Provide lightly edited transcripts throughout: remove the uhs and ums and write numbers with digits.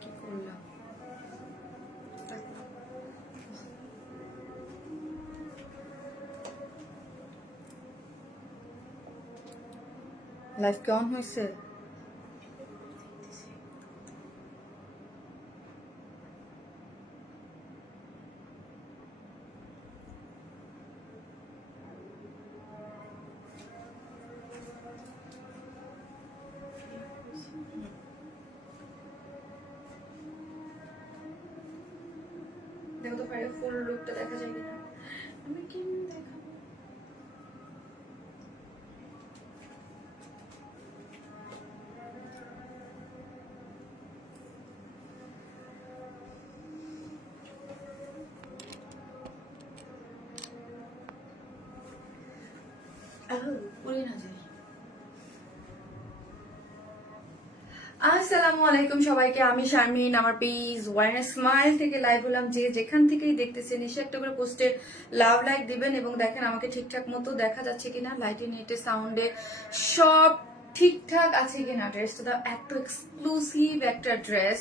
কি করলাম? লাইভ কেমন হয়েছে? দেখো তো পারে ফুল লুকটা দেখা যায় কিনা। আমি কেমন দেখাবো? পড়ে না যাই। আসসালামু আলাইকুম সবাইকে, আমি শারমিন। আমার পেজ ওয়াইন স্মাইল থেকে লাইভ হলাম। যে যেখান থেকেই দেখতেছেন এসে একটা করে পোস্টে লাভ লাইক দিবেন এবং দেখেন আমাকে ঠিকঠাক মতো দেখা যাচ্ছে কিনা, লাইটে নেটে সাউন্ডে সব ঠিকঠাক আছে কিনা। ড্রেসটা এত এক্সক্লুসিভ একটা ড্রেস,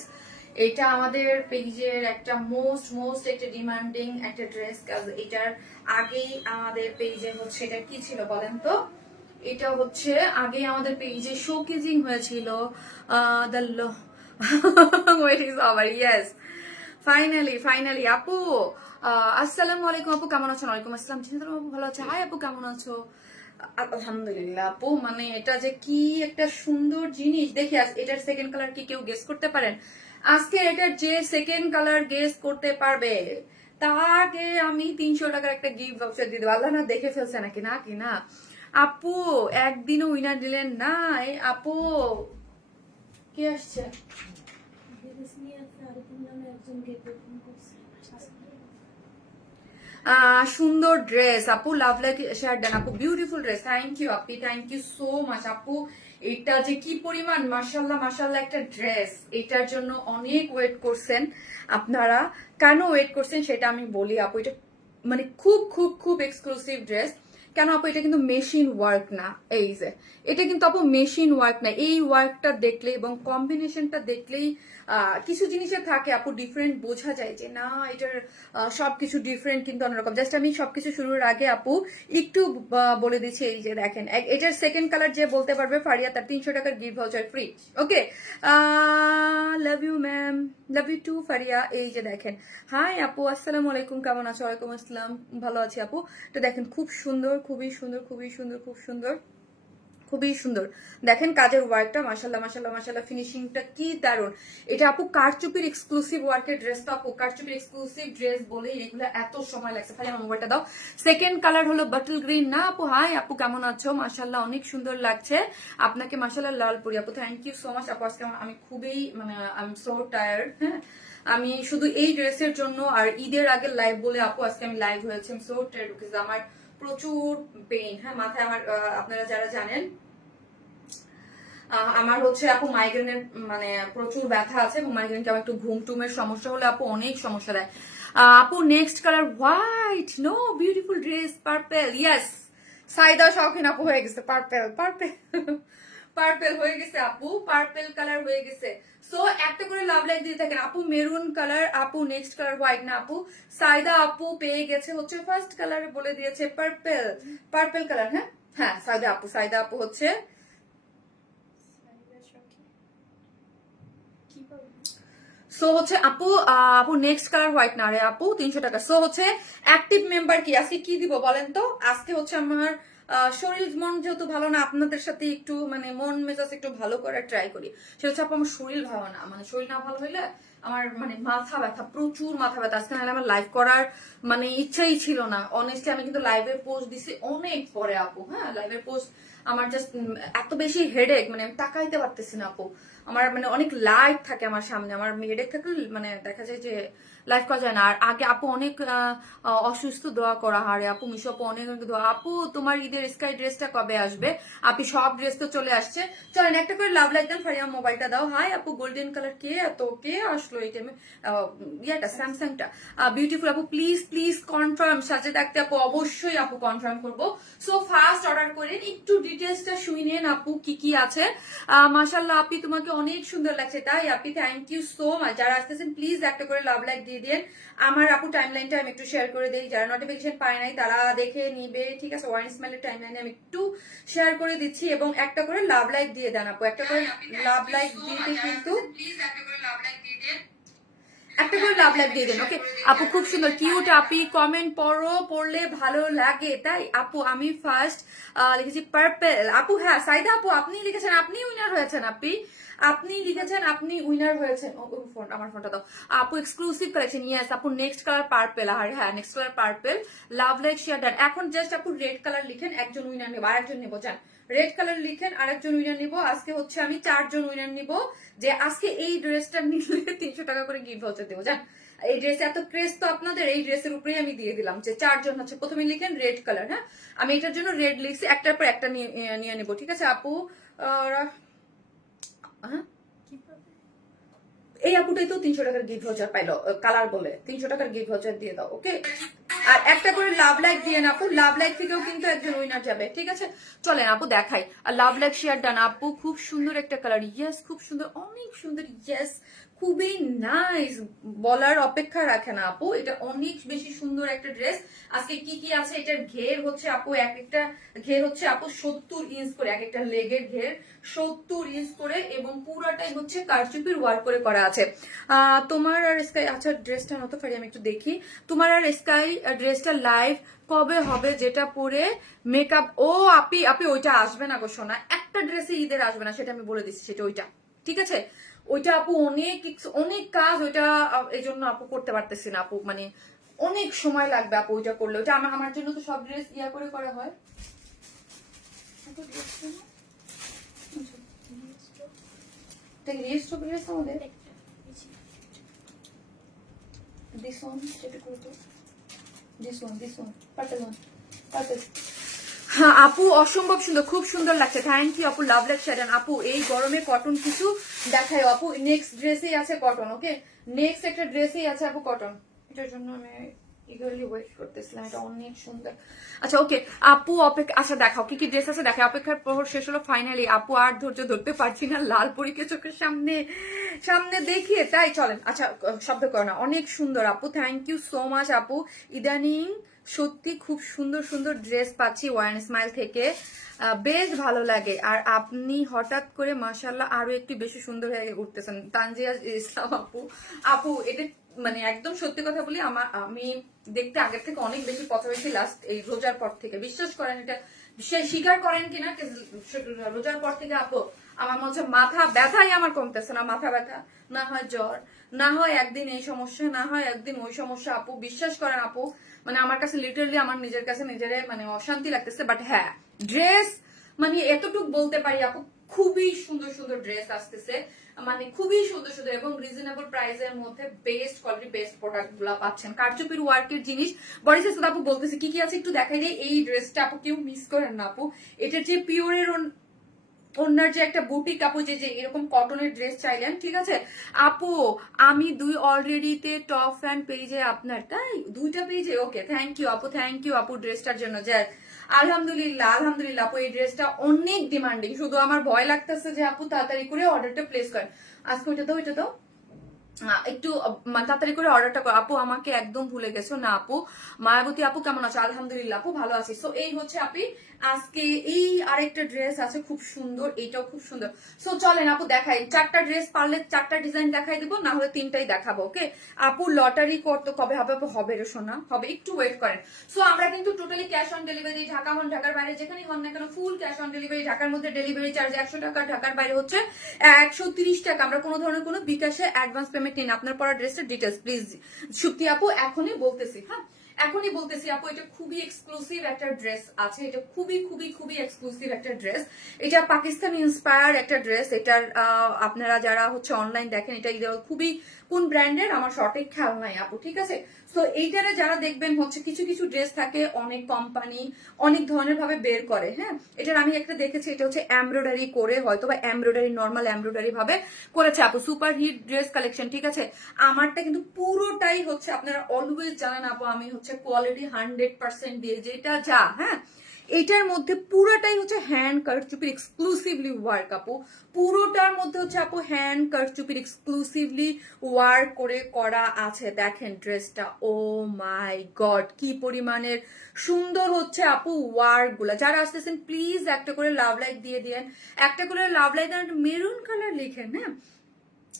এটা আমাদের পেজের একটা মোস্ট একটা ডিমান্ডিং একটা ড্রেস। কাজ এটার আগেই আমাদের পেজে হচ্ছে, এটা কি ছিল বলেন তো? এটা হচ্ছে আগে আমাদের পেজে শোকেজিং হয়েছিল। ইয়েস, ফাইনালি আপু। আসসালামু আলাইকুম আপু, কেমন আছেন? ওয়ালাইকুম আসসালাম। চিন্তা আপু ভালো আছে। হাই আপু, কেমন আছো? আলহামদুলিল্লাহ আপু। মানে এটা যে কি একটা সুন্দর জিনিস দেখি। এটার সেকেন্ড কালার কি কেউ গেস করতে পারেন? আজকে এটার যে সেকেন্ড কালার গেস করতে পারবে তাকে আমি 300 টাকার একটা গিফট ভাউচার দিয়ে দেবো। আল্লাহ না দেখে ফেলছে নাকি? না কি না আপু, একদিনও উইনার দিলেন না। আপু কি আসছে? সুন্দর ড্রেস আপু, লাভ লাইক শেয়ার দেন আপু, বিউটিফুল ড্রেস। থ্যাংক ইউ আপি, থ্যাংক ইউ সো মাচ আপু। এটা যে কি পরিমাণ মাশাল্লাহ একটা ড্রেস, এটার জন্য অনেক ওয়েট করছেন আপনারা। কেন ওয়েট করছেন সেটা আমি বলি আপু। এটা মানে খুব এক্সক্লুসিভ ড্রেস। কেন আপু? এটা কিন্তু মেশিন ওয়ার্ক না। এই যে এটা কিন্তু আপু মেশিন ওয়ার্ক না। এই ওয়ার্কটা দেখলে এবং কম্বিনেশনটা দেখলেই কিছু জিনিসের থাকে আপু ডিফারেন্ট বোঝা যায় যে না, এটার সবকিছু ডিফারেন্ট কিন্তু অন্যরকম। জাস্ট আমি সবকিছু শুরুর আগে আপু একটু বলে দিচ্ছি। এই যে দেখেন, এটার সেকেন্ড কালার যে বলতে পারবে ফারিয়া, তার 300 টাকার gift voucher free. Okay, love you ma'am, love you too Faria. এই যে দেখেন, হাই আপু, আসসালামু আলাইকুম, কেমন আছো? ওয়ালাইকুম আসসালাম, ভালো আছি আপু। তো দেখেন খুব সুন্দর, খুবই সুন্দর। দেখেন কাজের ওয়ার্কটা, মাশাল্লাহ, ফিনিশিংটা কি দারুন। এটা আপু কারচুপির এক্সক্লুসিভ ওয়ার্কের ড্রেস। তো আপু কারচুপির এক্সক্লুসিভ ড্রেস বলে এগুলো এত সময় লাগছে। ভাই আমার মোবাইলটা দাও। সেকেন্ড কালার হলো বাটল গ্রিন। না আপু, হাই আপু, কেমন আছো? মাশাল্লাহ অনেক সুন্দর লাগছে আপনাকে। মাশাল্লাহ লালপুরি আপু, থ্যাংক ইউ সো মাচ আপু। আজকে আমি খুবই আই এম সো টায়ার্ড। হ্যাঁ, আমি শুধু এই ড্রেসের জন্য আর ঈদের আগে লাইভ বলে আপু আজকে আমি লাইভ হয়েছি। সো টায়ার্ড বিকজ আমার প্রচুর পেইন। হ্যাঁ, মাথায় আমার, আপনারা যারা জানেন আমার হচ্ছে আপু মাইগ্রেনের মানে প্রচুর ব্যথা আছে এবং মাইগ্রেন কেমন একটু ঘুম টুমের সমস্যা হলে আপু অনেক সমস্যা দেয়। আপু next colour white. No, beautiful dress purple. Yes, Saida Shoukhin আপু হয়ে গেছে। পার্পেল হয়ে গেছে আপু, পার্পেল কালার হয়ে গেছে। সো একটা করে লাভ লাইক দিয়ে থাকেন আপু। মেরুন কালার আপু, নেক্সট কালার হোয়াইট না আপু। সাইদা আপু পেয়ে গেছে হচ্ছে ফার্স্ট কালার, বলে দিয়েছে পার্পেল কালার। হ্যাঁ সাইদা আপু হচ্ছে সো হচ্ছে আপু আপু নেক্সট কালার হোয়াইট না রে আপু, 300 টাকা। সো হচ্ছে অ্যাক্টিভ মেম্বার কি আজকে কি দিব বলেন তো? আজকে হচ্ছে আমার শরীর মন যেহেতু ভালো না, আপনাদের সাথে একটু মানে মন মেজাজ একটু ভালো করে ট্রাই করি। সেটা হচ্ছে আপু আমার শরীর ভালো না, মানে শরীর না ভালো হইলে আমার মানে মাথা ব্যথা, প্রচুর মাথা ব্যথা। আজকে নাহলে আমার লাইভ করার মানে ইচ্ছাই ছিল না। অনেস্টলি আমি কিন্তু লাইভের পোস্ট দিছি অনেক পরে আপু। হ্যাঁ, লাইভের পোস্ট আমার জাস্ট এত বেশি হেডেক, মানে আমি তাকাইতে পারতেছি না আপু। আমার মানে অনেক লাইট থাকে আমার সামনে, আমার হেডেক থাকলে মানে দেখা যায় যে লাইভ করা যায় না। আর আগে আপু অনেক অসুস্থ দোয়া করা হারে আপু, মিশু আপু অনেক দোয়া। আপু তোমার ঈদের স্কাই ড্রেসটা কবে আসবে? আপনি সব ড্রেস তো চলে আসছে। চলেন একটা করে লাভ লাইক দেন। ফারিয়া মোবাইলটা দাও। হাই আপু, গোল্ডেন কালার কে এত কে আসলো? আসলো এই টাইমে ইয়াটা স্যামসাংটা বিউটিফুল আপু প্লিজ প্লিজ কনফার্ম সাজে থাকতে আপু অবশ্যই আপু কনফার্ম করবো সো ফার্স্ট অর্ডার করেন একটু ডিটেলসটা শুনে নেন আপু কি কি আছে মাশাআল্লাহ আপি তোমাকে অনেক সুন্দর লাগছে তাই আপি থ্যাংক ইউ সো মাচ যারা আসতেছেন প্লিজ একটা করে লাভ লাইক দিয়ে দেন আমার আপু টাইমলাইনটা আমি একটু শেয়ার করে দেই যারা নোটিফিকেশন পায় নাই তারা দেখে নিবে ঠিক আছে ওয়াইন স্মাইলের টাইমলাইনে আমি একটু শেয়ার করে দিচ্ছি এবং একটা করে লাভ লাইক দিয়ে দেন আপু একটা করে লাভ লাইক দিতে কিন্তু প্লিজ একটা করে লাভ লাইক দিয়ে দেন একটা করে লাভ লাইক দিয়ে দেন ওকে আপু খুব সুন্দর কিউট আপি কমেন্ট পড়লে ভালো লাগে তাই আপু আমি ফার্স্ট লিখেছি পার্পল আপু হ্যাঁ সাইদা আপু আপনি লিখেছেন আপনি উইনার হয়েছেন আপনি লিখেছেন আপনি উইনার হয়েছেন ফোন আমার ফোনটা দাও আপু এক্সক্লুসিভ কালেকশন ইয়েস আপু নেক্সট কালার পার্পল আর হ্যাঁ নেক্সট কালার পার্পল লাভ লাইক শেয়ার ডান এখন জাস্ট আপু রেড কালার লিখেন একজন উইনার নেবো আরেকজন নেবো জান রেড কালার লিখেন আরেকজন উইনার নিব আজকে হচ্ছে আমি 4 জন উইনার নিব যে আজকে এই ড্রেসটা নিলে 300 টাকা করে গিফট হচ্ছে দেবো জান এই ড্রেস এত ক্রেজ তো আপনাদের এই ড্রেসের উপরেই আমি দিয়ে দিলাম যে 4 জন হচ্ছে প্রথমে লিখেন রেড কালার হ্যাঁ আমি এটার জন্য রেড লিখছি একটার পর একটা নিয়ে নিব ঠিক আছে আপু হ্যাঁ এই আপুটাই তো 300 টাকার গিফট ভাউচার পাইলো কালার বলে 300 টাকার গিফট ভাউচার দিয়ে দাও ওকে আর একটা করে লাভ লাইক দিয়ে আপু লাভ লাইক থেকেও কিন্তু একজন উইনার যাবে ঠিক আছে চলেন আপু দেখাই আর লাভ লাইক শেয়ার ডান আপু খুব সুন্দর একটা কালার ইয়েস খুব সুন্দর অনেক সুন্দর ইয়েস খুবই নাইস বলার অপেক্ষা রাখে না আপু এটা অনেক বেশি সুন্দর একটা ড্রেস আজকে কি কি আছে এটার ঘের হচ্ছে আপু এক একটা ঘের হচ্ছে আপু 70 ইঞ্চ করে এক একটা লেগের ঘের 70 ইঞ্চ করে এবং পুরাটাই হচ্ছে কারচুপির ওয়ার্ক করে করা আছে তোমার আর স্কাই আচ্ছা ড্রেসটা নতো পারি আমি একটু দেখি তোমার আর স্কাই ড্রেসটা লাইভ কবে হবে যেটা পরে মেকআপ ও আপি ওইটা আসবে না গো সোনা একটা ড্রেসে ঈদের আসবে না সেটা আমি বলে দিচ্ছি সেটা ওইটা ঠিক আছে ওইটা আপু অনেক কাজ ওইটা এই জন্য আপু করতে পারতেছি না আপু মানে অনেক সময় লাগবে আপু ওইটা করলে ওইটা আমার জন্য তো সব ড্রেস ইয়া করে করা হয় হ্যাঁ আপু অসম্ভব সুন্দর খুব সুন্দর লাগছে থ্যাংক ইউ আপু লাভ লাইক শেয়ার আপু এই গরমে কটন কিছু দেখাই আপু নেক্সট ড্রেসেই আছে কটন ওকে নেক্সট একটা ড্রেসেই আছে আপু কটন এটার জন্য আমি ইগারলি ওয়েট করতেছিলাম এটা অনেক সুন্দর আচ্ছা ওকে আপু অপেক্ষা আচ্ছা দেখাও কি কি ড্রেস আছে দেখাও অপেক্ষার প্রহর শেষ হলো ফাইনালি আপু আর ধৈর্য ধরতে পারছি না লাল পরীকে চোখের সামনে দেখিয়ে তাই চলেন আচ্ছা শব্দ করো না অনেক সুন্দর আপু থ্যাংক ইউ সো মাচ আপু ইদানিং সত্যি খুব সুন্দর সুন্দর ড্রেস পাচ্ছি ওয়ান স্মাইল থেকে বেশ ভালো লাগে আর আপনি হঠাৎ করে মাশাআল্লাহ আরো একটু বেশি সুন্দর হয়ে উঠতেছেন তানজিয়া ইসলাম আপু এটা মানে একদম সত্যি কথা বলি আমি দেখতে আগের থেকে অনেক বেশি পছন্দ হয়েছি লাস্ট এই রোজার পর থেকে বিশ্বাস করেন এটা স্বীকার করেন কিনা রোজার পর থেকে আপু আমার মনে মাথা ব্যথাই আমার কমতেছে না মাথা ব্যথা না হয় জ্বর না হয় একদিন এই সমস্যা না হয় একদিন ওই সমস্যা আপু বিশ্বাস করেন আপু মানে আমার কাছে লিটারালি আমার নিজের কাছে নিজের মানে অশান্তি লাগতেছে বাট হ্যাঁ ড্রেস মানে এতটুক বলতে পারি আপু খুবই সুন্দর সুন্দর ড্রেস আসতেছে মানে খুবই সুন্দর সুন্দর এবং রিজনেবল প্রাইসের মধ্যে বেস্ট কোয়ালিটি বেস্ট প্রোডাক্ট গুলা পাচ্ছেন কারচুপির ওয়ার্কের জিনিস বডি সাইজ আপু বলতেছি কি কি আছে একটু দেখাই দিই এই ড্রেসটা আপু কেউ মিস করেন না আপু এটা যে পিওরের ওনার যে একটা বুটিক আপু যে এরকম কটনের ড্রেস চাইলেন ঠিক আছে আপু আমি অলরেডিতে টপ ফ্যান পেজে আপনার তাই 2টা পেজে ওকে থ্যাংক ইউ আপু ড্রেসটার জন্য যে আলহামদুলিল্লাহ আপু এই ড্রেসটা অনেক ডিমান্ডিং শুধু আমার ভয় লাগতেছে যে আপু তাড়াতাড়ি করে অর্ডারটা প্লেস করেন আজকে ওইটা দাও একটু তাড়াতাড়ি করে অর্ডারটা করো আপু আমাকে একদম ভুলে গেছো না আপু মায়াবতী আপু কেমন আছে আলহামদুলিল্লাহ আপু ভালো আছি সো এই হচ্ছে আপনি আজকে এই আরেকটা ড্রেস আছে খুব সুন্দর এইটাও খুব সুন্দর সো চলেন আপু দেখাই 4টা ড্রেস পারলে 4টা ডিজাইন দেখাই দিব না হলে 3টাই দেখাবো ওকে আপু লটারি করতে কবে হবে আপু হবে রে সোনা হবে একটু ওয়েট করেন সো আমরা কিন্তু totally cash on delivery Dhaka হন ঢাকার বাইরে যেখানেই হন না কেন ফুল ক্যাশ অন ডেলিভারি ঢাকার মধ্যে ডেলিভারি চার্জ 100 টাকা ঢাকার বাইরে হচ্ছে 130 টাকা আমরা কোনো ধরনের কোনো বিকাশে অ্যাডভান্স পেমেন্ট নিন আপনার পড়া ড্রেসের ডিটেলস প্লিজ সুপ্তি আপু এখনই বলতেছি হ্যাঁ এখনই বলতেছি আপু এটা খুবই এক্সক্লুসিভ একটা ড্রেস আছে এটা খুবই এক্সক্লুসিভ একটা ড্রেস এটা পাকিস্তানি ইন্সপায়ার একটা ড্রেস এটার আপনারা যারা হচ্ছে অনলাইন দেখেন এটা খুবই কোন ব্র্যান্ডের আমার সঠিক খেয়াল নাই আপু ঠিক আছে সো এইটারে যারা দেখবেন হচ্ছে কিছু কিছু ড্রেস থাকে অনেক কোম্পানি অনেক ধরনের ভাবে বের করে, হ্যাঁ। এটার আমি একটা দেখেছি, এটা হচ্ছে এমব্রয়ডারি করে, হয়তো বা এমব্রয়ডারি নর্মাল এমব্রয়ডারি ভাবে করেছে আপু, সুপার হিট ড্রেস কালেকশন, ঠিক আছে। আমারটা কিন্তু পুরোটাই হচ্ছে, আপনারা অলওয়েজ জানেন আপু আমি হচ্ছে কোয়ালিটি 100% দিয়ে যেটা যা, হ্যাঁ। এটার মধ্যে পুরোটাই হচ্ছে হ্যান্ড কারচুপির এক্সক্লুসিভলি ওয়ার্ক আপু, পুরোটার মধ্যে হচ্ছে আপু হ্যান্ড কারচুপির এক্সক্লুসিভলি ওয়ার্ক করে করা আছে। দেখেন ড্রেসটা, ও মাই গড কি পরিমাণের সুন্দর হচ্ছে আপু ওয়ার্ক গুলা। যারা আসতেছেন প্লিজ একটা করে লাভ লাইক দিয়ে দিয়েন, একটা করে লাভ লাইক দেন, মেরুন কালার লিখেন, হ্যাঁ।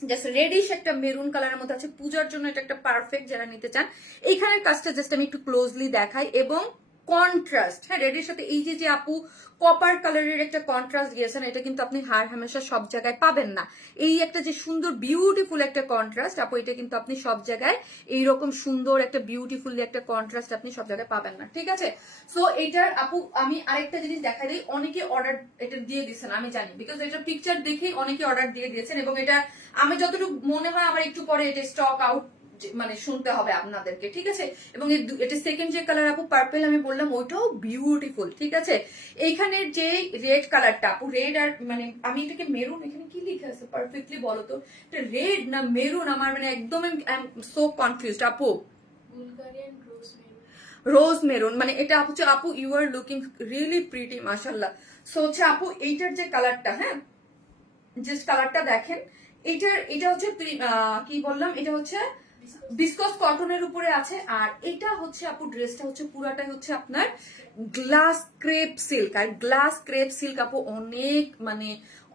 জাস্ট রেডিশ একটা মেরুন কালারের মধ্যে আছে, পূজার জন্য এটা একটা পারফেক্ট যারা নিতে চান। এইখানের কাজটা জাস্ট আমি একটু ক্লোজলি দেখাই, এবং কন্ট্রাস্ট, হ্যাঁ, রেডের সাথে এই যে আপু কপার কালারের একটা কন্ট্রাস্ট দিয়েছেন, এটা কিন্তু আপনি হার হামেশা সব জায়গায় পাবেন না। এই একটা যে সুন্দর বিউটিফুল একটা কন্ট্রাস্ট আপু, এটা কিন্তু আপনি সব জায়গায় এইরকম সুন্দর একটা বিউটিফুল একটা কন্ট্রাস্ট আপনি সব জায়গায় পাবেন না, ঠিক আছে। সো এটার আপু আমি আরেকটা জিনিস দেখাই দিই, অনেকে অর্ডার এটা দিয়ে দিয়েছেন আমি জানি, বিকজ এটা পিকচার দেখেই অনেকে অর্ডার দিয়ে দিয়েছেন, এবং এটা আমি যতটুকু মনে হয় আমার একটু পরে এটা স্টক আউট মানে শুনতে হবে আপনাদেরকে, ঠিক আছে। এবং এটা সেকেন্ড যে কালার আপু পার্পল আমি বললাম, ওইটাও বিউটিফুল, ঠিক আছে। এইখানে যে রেড কালারটা আপু, রেড আর মানে আমি এটাকে মেরুন, এখানে কি লিখে আছে পারফেক্টলি বলো তো, এটা রেড না মেরুন, আমার মানে একদম সো কনফিউজড আপু। বুলগারিয়ান রোজ মেরুন, মানে এটা হচ্ছে আপু you are looking really pretty মাশাআল্লাহ। সো হচ্ছে আপু এইটার যে কালারটা, হ্যাঁ, জাস্ট কালারটা দেখেন, এটা হচ্ছে কি বললাম, এটা হচ্ছে বিসকস কটনের উপরে আছে। আর এটা হচ্ছে আপু ড্রেসটা হচ্ছে পুরাটাই হচ্ছে আপনার গ্লাস ক্রেপ সিল্ক, আর গ্লাস ক্রেপ সিল্ক আপু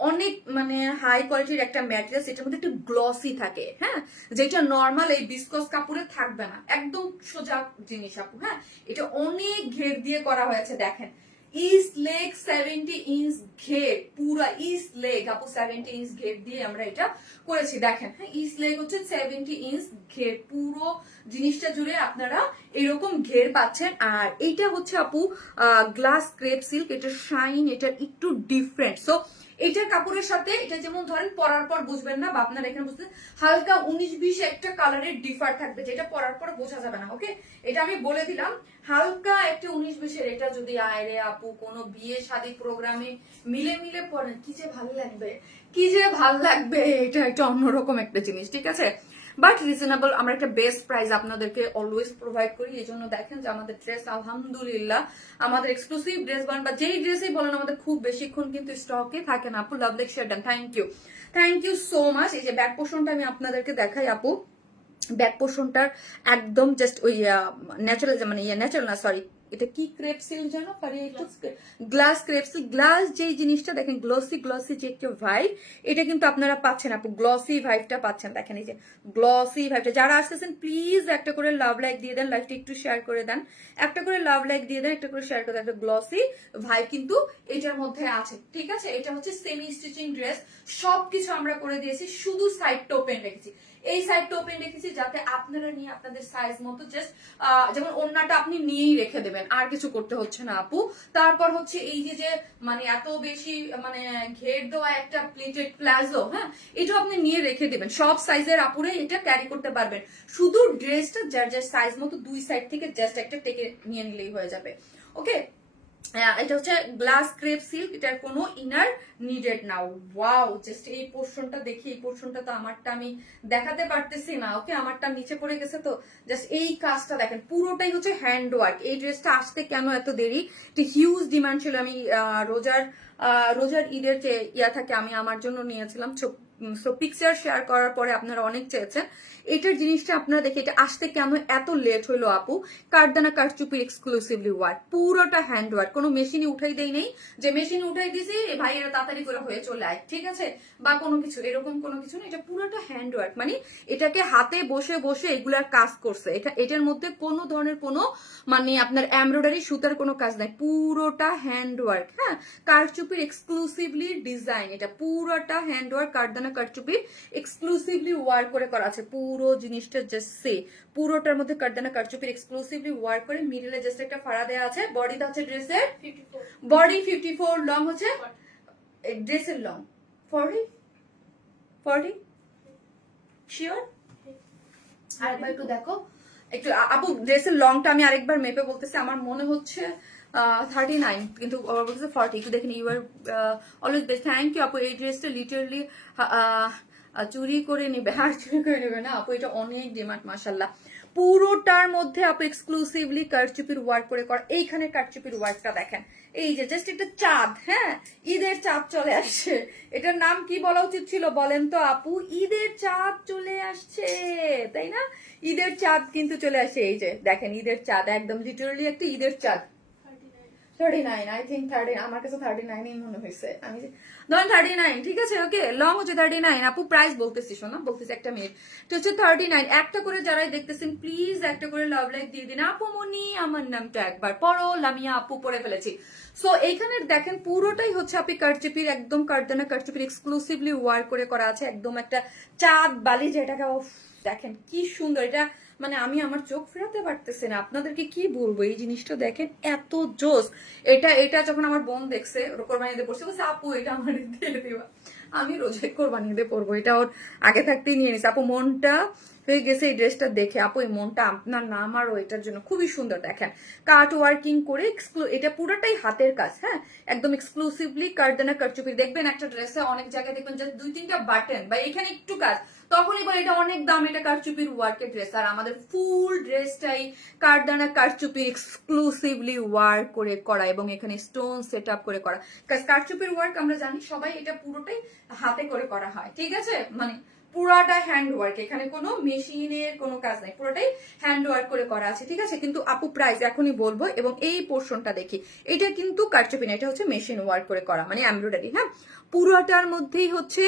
অনেক মানে হাই কোয়ালিটির একটা ম্যাটেরিয়াল, এটার মধ্যে একটু গ্লসি থাকে, হ্যাঁ, যেটা নর্মাল এই বিসকস কাপড়ে থাকবে না, একদম সোজা জিনিস আপু, হ্যাঁ। এটা অনেক ঘের দিয়ে করা হয়েছে, দেখেন ইস্ট লেগ 70 ইঞ্চ ঘের, পুরা ইস্ট লেগ আপু 70 ইঞ্চ ঘের দিয়ে আমরা এটা করেছি, দেখেন, হ্যাঁ, ইস্ট লেগ হচ্ছে 70 ইঞ্চ ঘের, পুরো জিনিসটা জুড়ে আপনারা এরকম ঘের পাচ্ছেন। আর এইটা হচ্ছে আপু গ্লাস ক্রেপ সিল্ক, এটা শাইন, এটা একটু ডিফারেন্ট। সো এটা কাপড়ের সাথে এটা যেমন ধরেন পরার পর বুঝবেন না, বা আপনারা এখানে বুঝতে হালকা 19-20 একটা কালারের ডিফার থাকবে, যেটা পরার পর বোঝা যাবে না, ওকে। এটা আমি বলে দিলাম, হালকা একটা 19-20 এটা যদি আয়রে আপু কোনো বিয়ে শাদী প্রোগ্রামে মিলে মিলে পরেন, কি যে ভালো লাগবে, কি যে ভালো লাগবে, এটা একটা অন্যরকম একটা জিনিস, ঠিক আছে। বাট রিজনেবল, আমরা একটা বেস্ট প্রাইস আপনাদেরকে অলওয়েজ প্রোভাইড করি, এই জন্য দেখেন যে আমাদের ড্রেস আলহামদুলিল্লাহ, আমাদের এক্সক্লুসিভ ড্রেস বান বা যেই ড্রেসই বলেন আমাদের খুব বেশিক্ষণ কিন্তু স্টকে থাকে না আপু। Love like share done, thank you so much. এই যে ব্যাক পোর্শনটা আমি আপনাদেরকে দেখাই আপু, ব্যাক পোর্শনটার একদম জাস্ট ওই ন্যাচারাল, মানে ন্যাচারাল না, সরি, এটা কি ক্রেপ সিল্ক জানো, গ্লাস ক্রেপ সিল্ক, গ্লাস যেই জিনিসটা দেখেন গ্লসি যে একটা ভাইব, এটা কিন্তু আপনারা পাচ্ছেন আপু, গ্লসি ভাইবটা পাচ্ছেন, দেখেন এই যে গ্লসি ভাইবটা। যারা আসতেছেন প্লিজ একটা করে লাভ লাইক দিয়ে দেন, লাইভটা একটু শেয়ার করে দেন, একটা করে লাভ লাইক দিয়ে দেন, একটা করে শেয়ার করে দেন, একটা গ্লসি ভাইব কিন্তু এটার মধ্যে আছে, ঠিক আছে। এটা হচ্ছে সেমি স্টিচিং ড্রেস, সবকিছু আমরা করে দিয়েছি, শুধু সাইডটা ওপেন রেখেছি, এই সাইডটা ওপেন রেখেছি যাতে আপনারা নিয়ে আপনাদের সাইজ মতো জাস্ট যেমন ওন্নাটা আপনি নিয়েই রেখে দেবেন, আর কিছু করতে হচ্ছে না আপু। তারপর হচ্ছে এই যে মানে এত বেশি মানে ঘের দেওয়া একটা প্লেটেড প্লাজো, হ্যাঁ, এটা আপনি নিয়ে রেখে দেবেন, সব সাইজের আপুরে এটা ক্যারি করতে পারবেন, শুধু ড্রেসটা যার যার সাইজ মতো দুই সাইড থেকে জাস্ট একটা টেকে নিয়ে নিলেই হয়ে যাবে, ওকে। এটা হচ্ছে গ্লাস ক্রেপ সিল্ক, এটার কোনো ইনার নিডেড না। ওয়াও, জাস্ট এই পোর্শনটা দেখি, এই পোর্শনটা তো আমারটা আমি দেখাতে পারতেছি না, ওকে, আমারটা নিচে পড়ে গেছে, তো জাস্ট এই কাজটা দেখেন, পুরোটাই হচ্ছে হ্যান্ড ওয়ার্ক। এই ড্রেসটা আসতে কেন এত দেরি, একটা হিউজ ডিমান্ড ছিল, আমি রোজার ঈদের যে ইয়া থাকে আমি আমার জন্য নিয়েছিলাম, সো পিকচার শেয়ার করার পরে আপনারা অনেক চেয়েছেন এটার জিনিসটা, আপনারা দেখে এটা আসতে কেন এত লেট হইলো আপু। কারদানা কারচুপি এক্সক্লুসিভলি ওয়ার্ক, পুরোটা হ্যান্ড ওয়ার্ক, কোনো মেশিনে উঠাই দেই নেই যে মেশিনে উঠাই দিছি ভাই এরা তাড়াতাড়ি করে হয়ে চলে আয়, ঠিক আছে, বা কোনো কিছু এরকম কোনো কিছু না, এটা পুরোটা হ্যান্ড ওয়ার্ক, মানে এটাকে হাতে বসে বসে এগুলার কাজ করছে, এটার মধ্যে কোনো ধরনের কোনো মানে আপনার এমব্রয়ডারি সুতার কোনো কাজ নাই, পুরোটা হ্যান্ড ওয়ার্ক, হ্যাঁ, কারচুপির এক্সক্লুসিভলি ডিজাইন, এটা পুরোটা হ্যান্ড ওয়ার্ক, কারদানা কারচুপির এক্সক্লুসিভলি ওয়ার্ক করে করা আছে, পুরো জিনিসটা জাস্ট সে পুরোটার মধ্যে কারদানা কারচুপির এক্সক্লুসিভলি ওয়ার্ক করে, মিডলে জাস্ট একটা ফাড়া দেওয়া আছে, বডিটা হচ্ছে ড্রেসের বডি 54, লং হচ্ছে ড্রেসের লং 40 শিওর। আরেকবার একটু দেখো, একটু আপু ড্রেসের লংটা আমি আরেকবার মেপে বলতেছি, আমার মনে হচ্ছে 39, কিন্তু বলতেছে 40। একটু দেখেন, you are always best. Thank you আপু। এই ড্রেসটা লিটারলি চুরি করে নিবে, আর চুরি করে নেবে না আপু, এটা অনেক ডিমান্ড মাশাল্লাহ। পুরোটার মধ্যে আপু এক্সক্লুসিভলি কারচুপির ওয়ার্ক করে করা। এইখানে কারচুপির ওয়ার্কটা দেখেন, এই যে জাস্ট একটা চাঁদ, হ্যাঁ ঈদের চাঁদ চলে আসছে। এটার নাম কি বলা উচিত ছিল বলেন তো আপু? ঈদের চাঁদ চলে আসছে, তাই না? ঈদের চাঁদ কিন্তু চলে আসে, এই যে দেখেন ঈদের চাঁদ, একদম লিটারালি একটা ঈদের চাঁদ। 39, আই থিঙ্ক 30, আমার কাছে 39ই মনে হয়েছে। আমি ধরেন 39, ঠিক আছে ওকে, লং হচ্ছে 39। আপু প্রাইস বলতেছি, শোনা বলতেছি, একটা মিনিট। এটা হচ্ছে 39। একটা করে যারাই দেখতেছেন প্লিজ একটা করে লাভ লাইক দিয়ে দিন। আপু মনি আমার নামটা একবার পড়ো, লামিয়া আপু পড়ে ফেলেছি। সো এইখানে দেখেন পুরোটাই হচ্ছে আপনি কারচুপির, একদম কারদানা কারচুপির এক্সক্লুসিভলি ওয়ার করে করা আছে, একদম একটা চাঁদ বালি যেটাকে দেখেন কি সুন্দর। এটা মানে আমি আমার চোখ ফেরাতে পারতেছি না, আপনাদেরকে কি বলবো, এই জিনিসটা দেখেন এত জোস। এটা এটা যখন আমার বোন দেখছে, কোরবানি ঈদে পড়ছে, বলছে আপু এটা আমার দিয়ে দিবা। আমি রোজে কোরবানি ঈদে পড়বো, এটা ওর আগে থাকতেই নিয়ে নিছে। আপু মনটা হয়ে গেছে এই ড্রেসটা দেখে। আপু এই মনটা আপনার না আমারও, এটার জন্য খুবই সুন্দর। দেখেন কাট ওয়ার্কিং করে, এটা পুরোটাই হাতের কাজ, হ্যাঁ একদম এক্সক্লুসিভলি কারদানা কারচুপি। দেখবেন একটা ড্রেসে অনেক জায়গায় দেখবেন যে 2-3টা বাটন বা এখানে একটু কাজ, তখনই বলে এটা অনেক দাম, এটা কারচুপির ওয়ার্কের ড্রেস। আর আমাদের ফুল ড্রেসটাই কারদানা কারচুপি এক্সক্লুসিভলি ওয়ার্ক করে করা, এবং এখানে স্টোন সেট আপ করে করা। কারচুপির ওয়ার্ক আমরা জানি সবাই, এটা পুরোটাই হাতে করে করা হয়, ঠিক আছে, মানে পুরাটা হ্যান্ড ওয়ার্ক, এখানে কোনো মেশিনের কোনো কাজ নাই, পুরোটাই হ্যান্ড ওয়ার্ক করে করা আছে, ঠিক আছে। কিন্তু আপু প্রাইস এখনই বলবো, এবং এই পোর্শনটা দেখি, এটা কিন্তু কারচুপি না, এটা হচ্ছে মেশিন ওয়ার্ক করে করা, মানে এমব্রয়ডারি, হ্যাঁ পুরোটার মধ্যেই হচ্ছে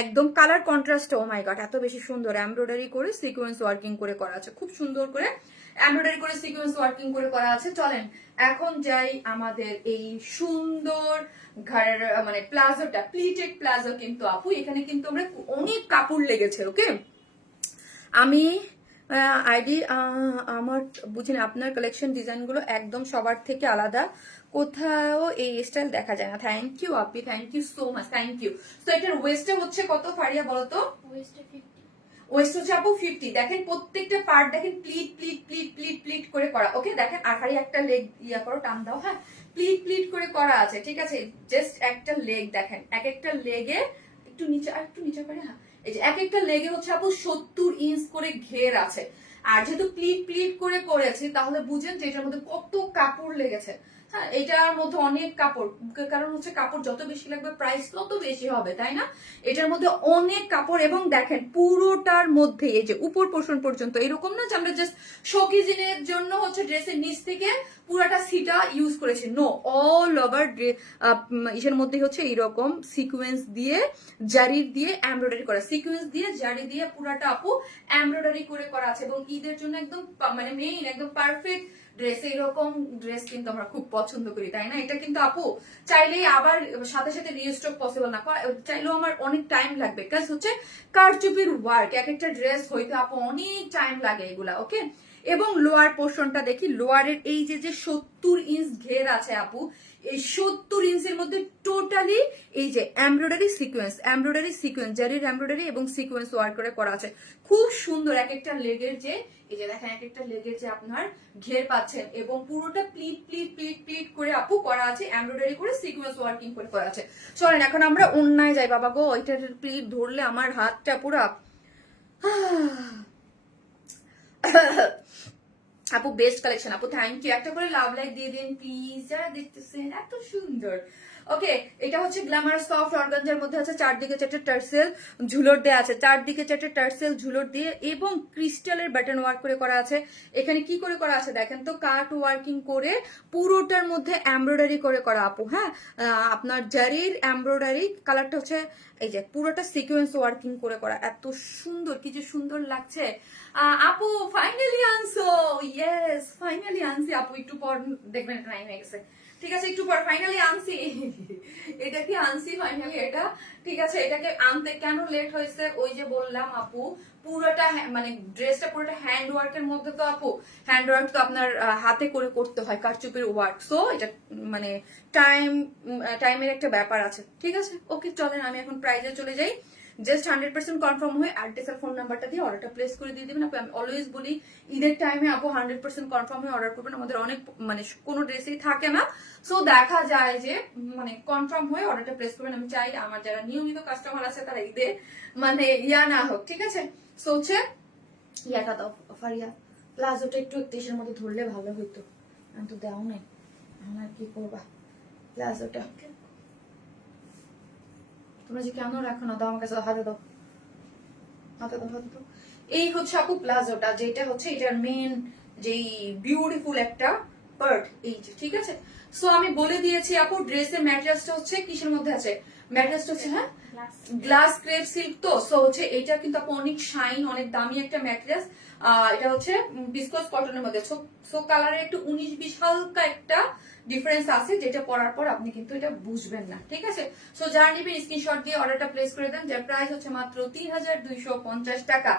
একদম কালার কন্ট্রাস্ট। ও মাই গড এত বেশি সুন্দর এমব্রয়ডারি করে সিকোয়েন্স ওয়ার্কিং করে করা আছে, খুব সুন্দর করে এমব্রয়ডারি করে সিকোয়েন্স ওয়ার্কিং করে করা আছে। চলেন এখন যাই আমাদের এই সুন্দর ঘরের মানে প্লাজোটা, প্লিটেড প্লাজো কিন্তু আপু, এখানে কিন্তু আমরা অনেক কাপড় লেগেছে, ওকে। আমি আইডি আমার বুঝি না, আপনার কালেকশন ডিজাইনগুলো একদম সবার থেকে আলাদা, কোথাও এই স্টাইল দেখা যায় না। থ্যাংক ইউ আপি, thank you so much, thank you. তো এটার ওয়েস্টে হচ্ছে কত ফারিয়া বলো তো? ওয়েস্ট হচ্ছে আপু 50। দেখেন প্রত্যেকটা পার্ট দেখেন pleat pleat pleat pleat pleat করে করা, ওকে। দেখেন আর ফারিয়া একটা লেগ ইয়া করো, টান দাও, হ্যাঁ প্লিট প্লিট করে করা আছে, ঠিক আছে। জাস্ট একটা লেগ দেখেন, এক একটা লেগে একটু নিচে, আর একটু নিচে করে, হ্যাঁ এই যে এক একটা লেগে হচ্ছে আপু 70 ইঞ্চ করে ঘের আছে। আর যেহেতু প্লিট প্লিট করে করেছি, তাহলে বুঝেন যে এটার মধ্যে কত কাপড় লেগেছে। হ্যাঁ এটার মধ্যে অনেক কাপড়, কারণ হচ্ছে কাপড় যত বেশি লাগবে প্রাইস তত বেশি হবে, তাই না? এটার মধ্যে অনেক কাপড়, এবং দেখেন পুরোটার মধ্যে এই যে উপর পোর্শন পর্যন্ত, এরকম না যে আমরা জাস্ট শোকিজিনের জন্য হচ্ছে ড্রেসের নিচ থেকে পুরাটা সিটা ইউজ করেছি, নো, অল ওভার ইসের মধ্যে হচ্ছে এইরকম সিকোয়েন্স দিয়ে জারি দিয়ে এমব্রয়ডারি করা, সিকোয়েন্স দিয়ে জারি দিয়ে পুরাটা আপু এমব্রয়ডারি করে করা আছে, এবং ঈদের জন্য একদম মানে মেইন একদম পারফেক্ট ড্রেস। এইরকম ড্রেস কিন্তু আমরা খুব পছন্দ করি, তাই না? এটা কিন্তু আপু চাইলেই আবার সাথে সাথে রিস্টক পসিবল না, চাইলেও আমার অনেক টাইম লাগবে, কাজ হচ্ছে কারচুপির ওয়ার্ক, এক একটা ড্রেস হইতে আপু অনেক টাইম লাগে এগুলা, ওকে। এবং লোয়ার পোর্শনটা দেখি, লোয়ারের এই যে 70 ইঞ্চ ঘের আছে আপু, এই 70 ইঞ্চের মধ্যে টোটালি এই যে এমব্রয়ডারি সিকোয়েন্স জারির এমব্রয়ডারি এবং সিকোয়েন্স ওয়ার্ক করে করা আছে, খুব সুন্দর। এক একটা লেগের যে এই যে দেখেন, এক একটা লেগের যে আপনার ঘের পাচ্ছেন, এবং পুরোটা প্লিট প্লিট প্লিট প্লিট করে আপু করা আছে, এমব্রয়ডারি করে সিকোয়েন্স ওয়ার্কিং করে করা আছে। চলেন এখন আমরা অন্যায় যাই, বাবা গো ওইটার প্লিট ধরলে আমার হাতটা পুরো আপু বেস্ট কালেকশন আপু, থ্যাংক ইউ। একটা করে লাভ লাইক দিয়ে দিন প্লিজ, যারা দেখতেছেন, এত সুন্দর। ওকে, এটা হচ্ছে গ্ল্যামার সফট অর্গানজার মধ্যে আছে, চারদিকে 4টে টার্সেল ঝুলর দেওয়া আছে, চারদিকে 4টে টার্সেল ঝুলর দিয়ে, এবং ক্রিস্টালের বাটন ওয়ার্ক করে করা আছে। এখানে কি করে করা আছে দেখেন তো, কাট ওয়ার্কিং করে পুরোটার মধ্যে এমব্রয়ডারি করে করা আপু, হ্যাঁ আপনার জারির এমব্রয়ডারি, কালারটা হচ্ছে এই যে পুরোটা সিকোয়েন্স ওয়ার্কিং করে করা, এত সুন্দর, কি যে সুন্দর লাগছে। আপু ফাইনালি আনছো, ইয়েস ফাইনালি আনছি আপু, একটু পর দেখবেন এটা টাইম হয়ে গেছে, ঠিক আছে একটু পর ফাইনালি আনছি। এটা কি আনছি ফাইনালি এটা, ঠিক আছে। এটাকে আনতে কেন লেট হয়েছে, ওই যে বললাম আপু পুরোটা মানে ড্রেসটা পুরোটা হ্যান্ড ওয়ার্কের মধ্যে, তো আপু হ্যান্ড ওয়ার্ক তো আপনার হাতে করে করতে হয়, কারচুপির ওয়ার্ক, সো এটা মানে টাইমের একটা ব্যাপার আছে, ঠিক আছে ওকে। চলেন আমি এখন প্রাইজে চলে যাই। জাস্ট 100% কনফার্ম হয়ে অ্যাড্রেস আর ফোন নাম্বারটা দিয়ে অর্ডারটা প্লেস করে দিয়ে দেবেন আপু। আমি অলওয়েজ বলি ঈদের টাইমে আপু 100% কনফার্ম হয়ে অর্ডার করবেন, আমাদের অনেক মানে কোনো ড্রেসেই থাকে না, সো দেখা যায় যে মানে কনফার্ম হয়ে অর্ডারটা প্লেস করবেন। আমি চাই আমার যারা নিয়মিত কাস্টমার আছে তারা ঈদে মানে ইয়া না হোক, ঠিক আছে? সো হচ্ছে ইয়াটা দাও ফারিয়া, প্লাজোটা একটু 31-এর মতো ধরলে ভালো হইতো, আমি তো দেও নাই, এখন আর কি করবা? প্লাজোটা তোমরা যে কেন রাখো না, দাও আমার কাছে, হাতে দাও, হাতে দাও, হাতে দাও। এই হচ্ছে আপু প্লাজোটা, যেটা হচ্ছে এটার মেন যেই বিউটিফুল একটা পার্ট এই যে, ঠিক আছে? সো আমি বলে দিয়েছি আপু ড্রেসের ম্যাটেরিয়ালসটা হচ্ছে কিসের মধ্যে আছে, ম্যাটেরিয়ালসটা হচ্ছে হ্যাঁ গ্লাস ক্রেপ সিল্ক। তো সো হচ্ছে এটা কিন্তু আপু অনেক শাইন, অনেক দামি একটা ম্যাটেরিয়ালস। এটা হচ্ছে বিসকস কটনের মধ্যে, সো কালারের একটু 19-20 হালকা একটা ডিফারেন্স আছে, যেটা পরার পর আপনি কিন্তু এটা বুঝবেন না, ঠিক আছে? সো যারা নিবেন স্ক্রিনশট দিয়ে অর্ডারটা প্লেস করে দেন, যার প্রাইস হচ্ছে মাত্র 3250 টাকা,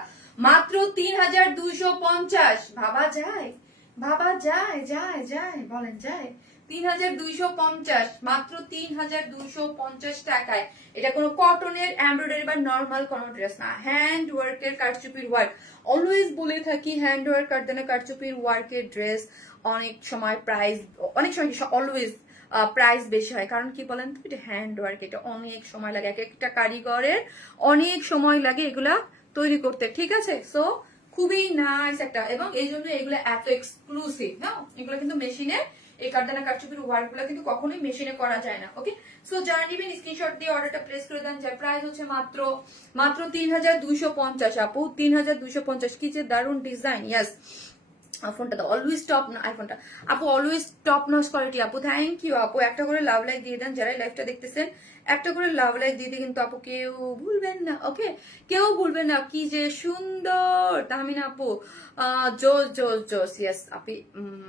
মাত্র 3250। ভাবা যায়, ভাবা যায়, যায় যায়, বলেন যায়? 3250, মাত্র 3250 টাকায়। এটা কোনো কটনের এমব্রয়ডারি বা নর্মাল কোনো ড্রেস না, হ্যান্ড ওয়ার্কের কারচুপির ওয়ার্ক। অলওয়েজ বলে থাকি হ্যান্ড ওয়ার্ক কারদানা কারচুপির ওয়ার্কের ড্রেস অনেক সময় প্রাইস, অনেক সময় অলওয়েজ প্রাইস বেশি হয়, কারণ কি বলেন তো, এটা হ্যান্ড ওয়ার্ক, এটা অনেক সময় লাগে, এক একটা কারিগরের অনেক সময় লাগে এগুলা তৈরি করতে, ঠিক আছে? সো খুবই নাইস একটা, এবং এই জন্য এগুলো এত এক্সক্লুসিভ না, এগুলো কিন্তু মেশিনে, এই কারদানা কারচুপির ওয়ার্ক গুলো কিন্তু কখনোই মেশিনে করা যায় না, ওকে? সো যারা নিবেন স্ক্রিনশট দিয়ে অর্ডারটা প্লেস করে দেন, যার প্রাইস হচ্ছে মাত্র মাত্র 3250 আপু, 3250। কি যে দারুন ডিজাইন, ইয়াস। ফোনটা তো অলওয়েজ টপ না, আইফোনটা আপু অলওয়েজ টপ নচ কোয়ালিটি আপু, থ্যাংক ইউ আপু। একটা করে লাভ লাইক দিয়ে দেন যারাই লাইভটা দেখতেছেন, একটা করে লাভ লাইক দিতে কিন্তু আপু কেউ ভুলবেন না, ওকে? কেউ ভুলবেন না। কি যে সুন্দর তাহমিনা আপু, জোস জোস জোস, ইয়েস আপি,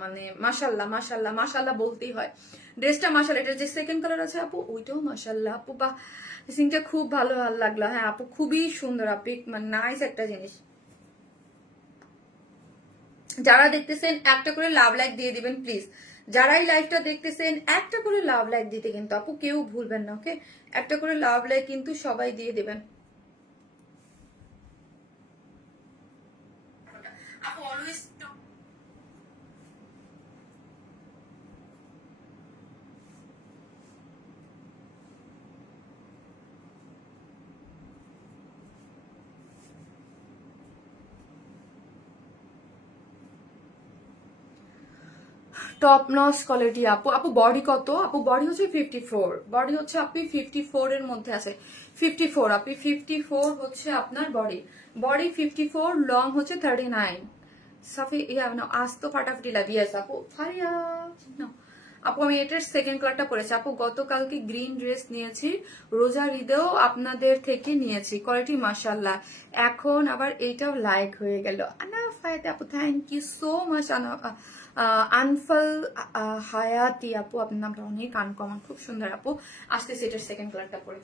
মানে মাশাল্লাহ মাশাল্লাহ মাশাল্লাহ বলতেই হয়। ড্রেসটা মাশাল্লাহ, এটা যে সেকেন্ড কালার আছে আপু ওইটাও মাশাল্লাহ আপু, বাহ সিংটা খুব ভালো ভালো লাগলো। হ্যাঁ আপু খুবই সুন্দর আপি, মানে নাইস একটা জিনিস। যারা দেখতেছেন একটা করে লাভ লাইক দিয়ে দিবেন প্লিজ, যারাই লাইভটা দেখতেছেন একটা করে লাভ লাইক দিতে কিন্তু আপু কেউ ভুলবেন না, ওকে? একটা করে লাভ লাইক কিন্তু সবাই দিয়ে দিবেন আপু অলওয়েজ। টপ নচ কোয়ালিটি আপু। আপু বডি কত আপু? বডি হচ্ছে 54, বডি হচ্ছে আপনি 54 এর মধ্যে আছে, 54 আপনি 54 হচ্ছে আপনার বডি, বডি 54, লং হচ্ছে 39। সাফি ইয়া না আজ তো ফাটাফাটি লাগি আছে আপু। ফারিয়া না আপু, আমি এটার সেকেন্ড কালারটা পরেছি আপু, গতকালকে গ্রিন ড্রেস নিয়েছি, রোজার ঈদেও আপনাদের থেকে নিয়েছি, কোয়ালিটি মাশাল্লাহ, এখন আবার এইটাও লাইক হয়ে গেল। আনা ফায়াতে আপু, থ্যাংক ইউ সো মাচ। আনফল হায়াতি আপু, আপনার নামটা অনেক আনকমন, খুব সুন্দর আপু। আসতেছে এটার সেকেন্ড কালারটা পরে।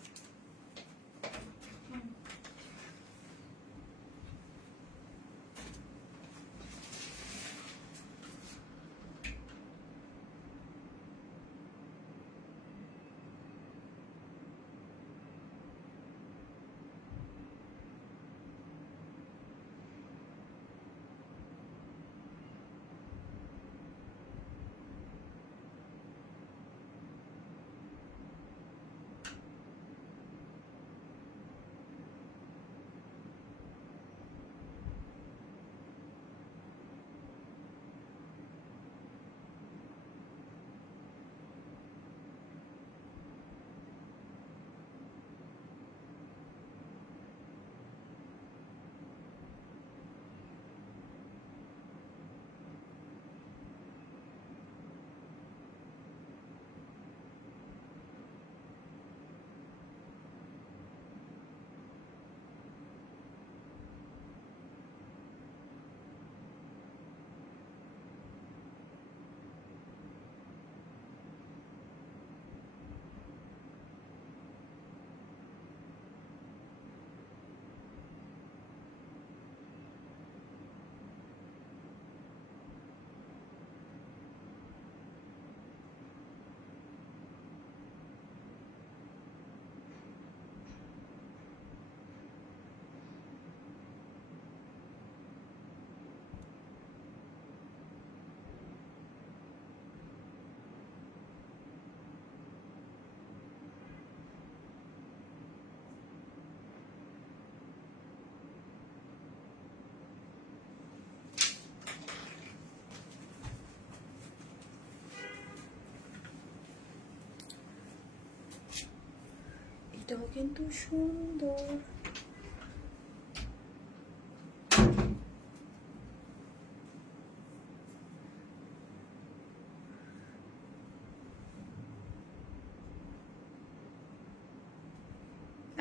এটাও কিন্তু সুন্দর।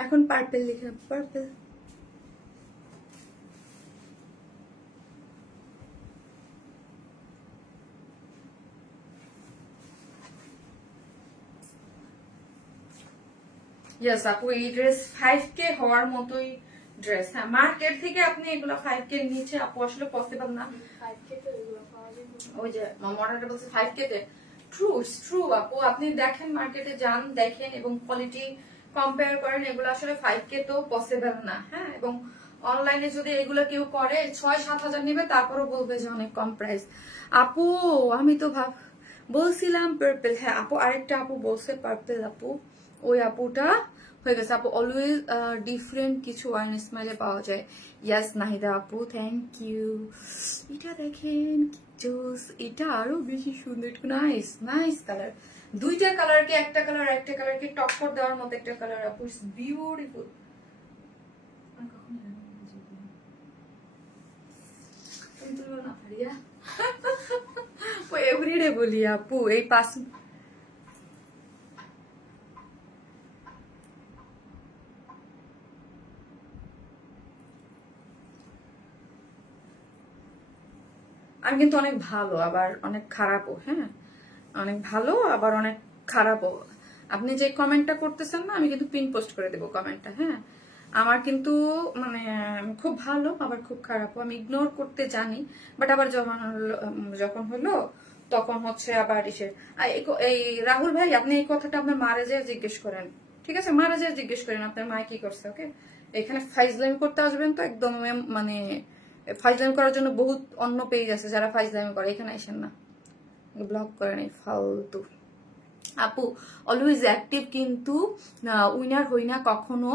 এখন পার্পল লিখে, পার্পল। ইয়েস আপু, এই ড্রেস 5K হওয়ার মতোই ড্রেস। হ্যাঁ, মার্কেট থেকে আপনি এগুলো 5K এর নিচে আপু আসলে পসিবল না। 5K তে এগুলো পাওয়া যায়, ওই যে মডেলটা বলছে 5K তে। ট্রু, ইটস ট্রু আপু, আপনি দেখেন মার্কেটে যান, দেখেন এবং কোয়ালিটি কম্পেয়ার করেন, এগুলো আসলে 5K তো পসিবল না। হ্যাঁ, এবং অনলাইনে যদি এগুলো কেউ করে 6-7 হাজার নেবে, তারপরও বলবে যে অনেক কম প্রাইস। আপু আমি তো বলছিলাম পার্পল। হ্যাঁ আপু, আরেকটা আপু বলছে পার্পল আপু, ওই আপুটা হয়ে গেছে আপু। অলওয়েজ ডিফারেন্ট কিছু ওয়াইন স্মাইলে পাওয়া যায়। ইয়াস নাহিদা আপু, থ্যাংক ইউ। এটা দেখেন জোস, এটা আরো বেশি সুন্দর, নাইস নাইস কালার। দুইটা কালারকে একটা কালারকে টক্কর দেওয়ার মতো একটা কালার আপু, ইটস বিউটিফুল। না ফারিয়া এভরিডে বলি আপু, এই 5 আর কিন্তু অনেক ভালো আবার অনেক খারাপও। হ্যাঁ, অনেক ভালো আবার অনেক খারাপও। আপনি যে কমেন্টটা করতেছেন না, আমি কিন্তু পিন পোস্ট করে দেবো কমেন্টটা। হ্যাঁ, আমার কিন্তু মানে খুব ভালো আবার খুব খারাপও, আমি ইগনোর করতে জানি, বাট আবার যখন হলো তখন হচ্ছে আবার এই রাহুল ভাই, আপনি এই কথাটা আপনার মারা যায় জিজ্ঞেস করেন, ঠিক আছে? মারা যায় জিজ্ঞেস করেন আপনার মা কি করছে। ওকে, এখানে ফাইজলামি করতে আসবেন তো একদম, মানে ফাইজলামি করার জন্য বহুত অন্য পেজ আছে যারা ফাইজলামি করে, এখানে আসেন না, ব্লক করে নেই ফালতু। আপু অলওয়েজ অ্যাক্টিভ কিন্তু উইনার হই না কখনো,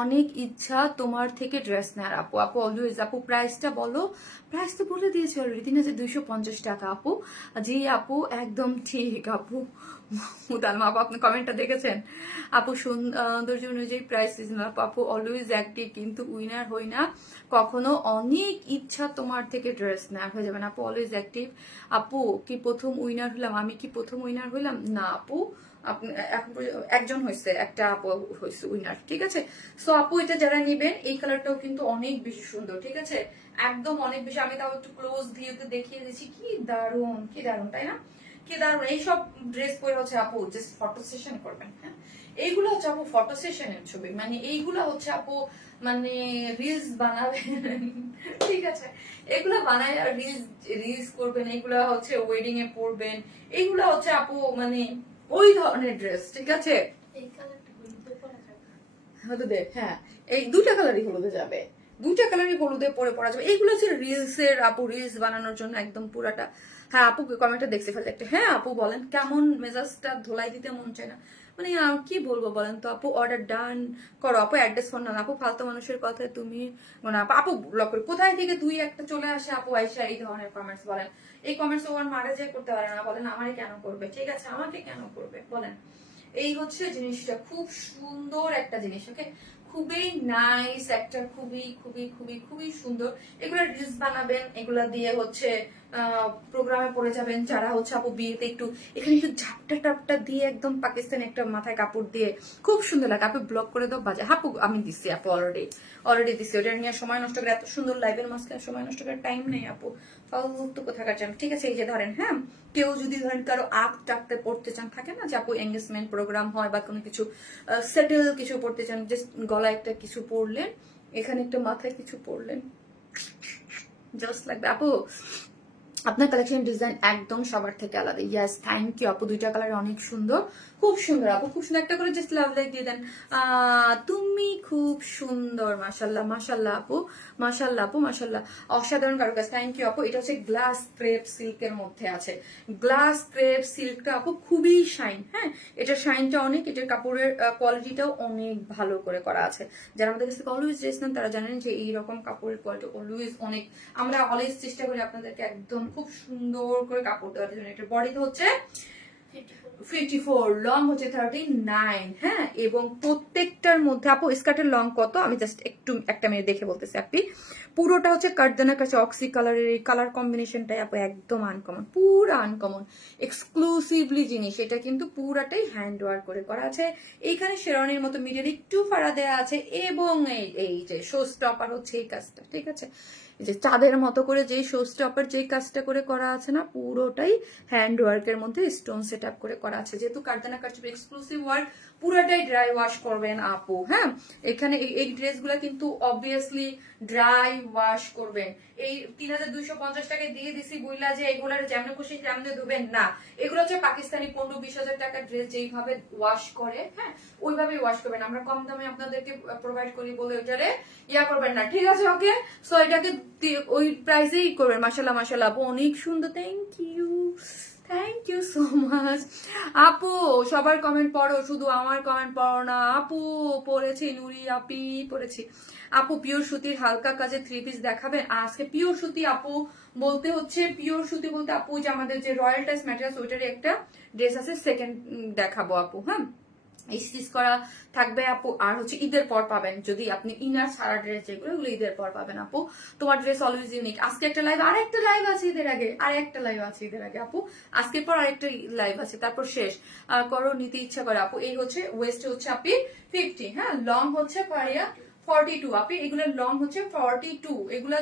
অনেক ইচ্ছা তোমার থেকে ড্রেস নেয়ার। আপু আপু অলওয়েজ। আপু প্রাইসটা বলো। প্রাইস তো বলে দিয়েছি অলরেডি, 3250 টাকা আপু। জি আপু একদম ঠিক আপু। মুদালমা আপু, আপনি কমেন্টটা দেখেছেন? আপু সৌন্দর্য অনুযায়ী প্রাইস আপু। আপু অলওয়েজ অ্যাক্টিভ কিন্তু উইনার হই না কখনো, অনেক ইচ্ছা তোমার থেকে ড্রেস নেওয়ার। হয়ে যাবেন আপু অলওয়েজ অ্যাক্টিভ। আপু কি প্রথম উইনার হলাম? আমি কি প্রথম উইনার হইলাম? না আপু, আপনি এখন একজন হয়েছে, একটা আপু হয়েছে উইনার, ঠিক আছে? সো আপু এটা যারা নিবেন, এই কালারটাও কিন্তু অনেক বেশি সুন্দর, ঠিক আছে? একদম অনেক বেশি। আমি তাও একটু ক্লোজ ভিউতে দেখিয়ে দিচ্ছি, কি দারুণ, কি দারুণ, তাই না? কি দারুণ। এইসব ড্রেস পরে হচ্ছে আপু জাস্ট ফটো সেশন করবেন। হ্যাঁ, এইগুলো হচ্ছে আপু ফটো সেশনের ছবি, মানে এইগুলো হচ্ছে আপু মানে রিলস বানাবেন, ঠিক আছে? এগুলো বানায় আর রিলস করবেন, এগুলা হচ্ছে ওয়েডিং এ পরবেন, এগুলা হচ্ছে আপু মানে ওই ধরনের ড্রেস, ঠিক আছে? এই কালারটা হলুদে পরা যাবে, হলুদে, হ্যাঁ এই দুইটা কালারই হলুদে যাবে, দুইটা কালারই হলুদে পরে পরা যাবে। এইগুলো হচ্ছে রিলস এর আপু, রিলস বানানোর জন্য একদম পুরাটা। হ্যাঁ আপু কমেন্টটা দেখছি ফেলে একটা। হ্যাঁ আপু বলেন, কেমন মেজাজটা ধোলাই দিতে মন চায় না, মানে কি বলবো বলেন তো আপু? অর্ডার ডান করো আপু, অ্যাড্রেস ফোন না আপু, ফালতু মানুষের কথায় তুমি মানে আপু ব্লক করি। কোথায় থেকে দুই একটা চলে আসে আপু আইসা এই ধরনের কমেন্টস বলেন। এই কমেন্টস ওর মারে যে করতে পারে না, বলেন আমারে কেন করবে? ঠিক আছে, আমাকে কেন করবে বলেন? এই হচ্ছে জিনিসটা, খুব সুন্দর একটা জিনিস। ওকে, খুবই নাইস একটা, খুবই খুবই খুবই খুবই সুন্দর। এগুলা রিলস বানাবেন, এগুলা দিয়ে হচ্ছে প্রোগ্রামে পড়ে যাবেন। যারা হচ্ছে আপু বিয়েতে একটু এখানে একটু ঝাপটা টাপটা দিয়ে একদম পাকিস্তানি একটা মাথায় কাপড় দিয়ে খুব সুন্দর লাগে। আপু ব্লক করে দাও বাজে। আপু আমি দিচ্ছি আপু, অলরেডি দিচ্ছি। ওটা নিয়ে সময় নষ্ট করে, এত সুন্দর লাইভের মাঝখানে সময় নষ্ট করার টাইম নেই আপু, ফালতু কোথাকার চান, ঠিক আছে? এই যে ধরেন, হ্যাঁ কেউ যদি ধরেন কারো আগ টাকতে পড়তে চান, থাকে না যে আপু এঙ্গেজমেন্ট প্রোগ্রাম হয় বা কোনো কিছু সেটেল কিছু পড়তে চান, জাস্ট গলায় একটা কিছু পরলেন, এখানে একটা মাথায় কিছু পরলেন, জাস্ট লাইক দ্যাট। আপু আপনার কালেকশন ডিজাইন একদম সবার থেকে আলাদা। ইয়াস থ্যাংক ইউ আপু, দুইটা কালার অনেক সুন্দর, খুব সুন্দর আপু, খুব সুন্দর। একটা করে জাস্ট লাভ লাইক দিয়ে দেন। তুমি খুব সুন্দর, মাশাল্লাহ মাশাল্লাহ আপু, মাশাল্লাহ আপু, মাশাল্লাহ, অসাধারণ কারুকাজ। থ্যাংক ইউ আপু। এটা হচ্ছে গ্লাস ক্রেপ সিল্কের মধ্যে আছে, গ্লাস ক্রেপ সিল্কটা আপু খুবই শাইন। হ্যাঁ, এটার শাইনটা অনেক, এটার কাপড়ের কোয়ালিটিটাও অনেক ভালো করে করা আছে। যারা আমাদের কাছ থেকে অলওয়েজ ড্রেস নেন তারা জানেন যে এইরকম কাপড়ের কোয়ালিটি অলওয়েজ অনেক, আমরা অলওয়েজ চেষ্টা করি আপনাদেরকে একদম খুব সুন্দর করে কাপড় দেওয়ার জন্য। এটার বডিতে হচ্ছে 54, লং হচ্ছে 39, হ্যাঁ। এবং প্রত্যেকটার মধ্যে আপু স্কার্টের লং কত আমি জাস্ট একটু একটা মিনিট দেখে বলতেছি আপনি। পুরোটা হচ্ছে কাটদানার কাছে অক্সি কালারের এই কালার কম্বিনেশনটাই আপু একদম আনকমন, পুরো আনকমন, এক্সক্লুসিভলি জিনিস। এটা কিন্তু পুরাটাই হ্যান্ড ওয়ার্ক করে করা আছে। এইখানে শেরওয়ানির মতো মিডিয়াল একটু ফাড়া দেওয়া আছে এবং এই যে শো স্টপার হচ্ছে এই কাজটা, ঠিক আছে। যে চাঁদের মতো করে যে শো স্টপার যে কাজটা করে করা আছে না, পুরোটাই হ্যান্ড ওয়ার্কের মধ্যে স্টোন সেট আপ করে করা আছে। যেহেতু কারদানা কারচুপি এক্সক্লুসিভ ওয়ার্ক, পুরোটাই ড্রাই ওয়াশ করবেন আপু, হ্যাঁ। এখানে এই ড্রেসগুলো কিন্তু অবভিয়াসলি ড্রাই ওয়াশ করবেন। এই 3250 টাকা দিয়ে দিছি বইলা যে এগুলার যেমন খুশি তেমনি ধুবেন না। এগুলো হচ্ছে পাকিস্তানি 15-20 হাজার টাকার ড্রেস যেইভাবে ওয়াশ করে, হ্যাঁ, ওইভাবেই ওয়াশ করবেন। আমরা কম দামে আপনাদেরকে প্রোভাইড করি বলে ওইটারে ইয়া করবেন না, ঠিক আছে, ওকে। সো এটাকে ওই প্রাইসেই করবেন। মাশাআল্লাহ মাশাআল্লাহ আপু অনেক সুন্দর, থ্যাংক ইউ সো মাচ আপু। সবার কমেন্ট পড়ো, শুধু আমার কমেন্ট পড়ো না আপু। পড়েছি নুরি আপি, পড়েছি আপু। পিওর সুতির হালকা কাজে 3 পিস দেখাবেন আজকে। পিওর সুতি আপু বলতে হচ্ছে, পিওর সুতি বলতে আপু যে আমাদের যে রয়্যাল টাইস ম্যাটেরিয়ালস ওইটারই একটা ড্রেস আছে, সেকেন্ড দেখাবো আপু, হ্যাঁ। স্টিচ করা থাকবে আপু। আর হচ্ছে ঈদের পর পাবেন, যদি আপনি ইনার সারা ড্রেস যেগুলো ওগুলো ঈদের পর পাবেন আপু। তোমার ড্রেস অলওয়েজ ইউনিক। আজকে একটা লাইভ, আর একটা লাইভ আছে ঈদের আগে, আর একটা লাইভ আছে ঈদের আগে আপু। আজকের পর আরেকটা লাইভ আছে, তারপর শেষ। করো, নিতে ইচ্ছা করে আপু। এই হচ্ছে ওয়েস্ট হচ্ছে আপনি 50, হ্যাঁ। লং হচ্ছে পারিয়া 42 আপনি। এগুলোর লং হচ্ছে 42। এগুলো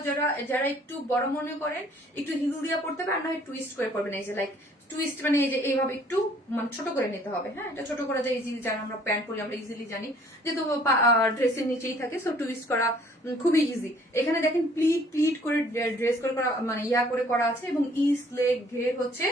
যারা একটু বড় মনে করেন, একটু হিল দিয়ে পড়তে পারেন, না টুইস্ট করে পড়বেন। এই যে লাইক টুইস্ট মানে এই যে এইভাবে একটু মানে ছোট করে নিতে হবে, হ্যাঁ। এটা ছোট করা যায় ইজিলি, যারা আমরা প্যান্ট পরি আমরা ইজিলি জানি, যেহেতু ড্রেসের নিচেই থাকে, সো টুইস্ট করা খুবই ইজি। এখানে দেখেন প্লিট করে ড্রেস করে করা, মানে ইয়া করে করা আছে। এবং ইস লেগ ঘের হচ্ছে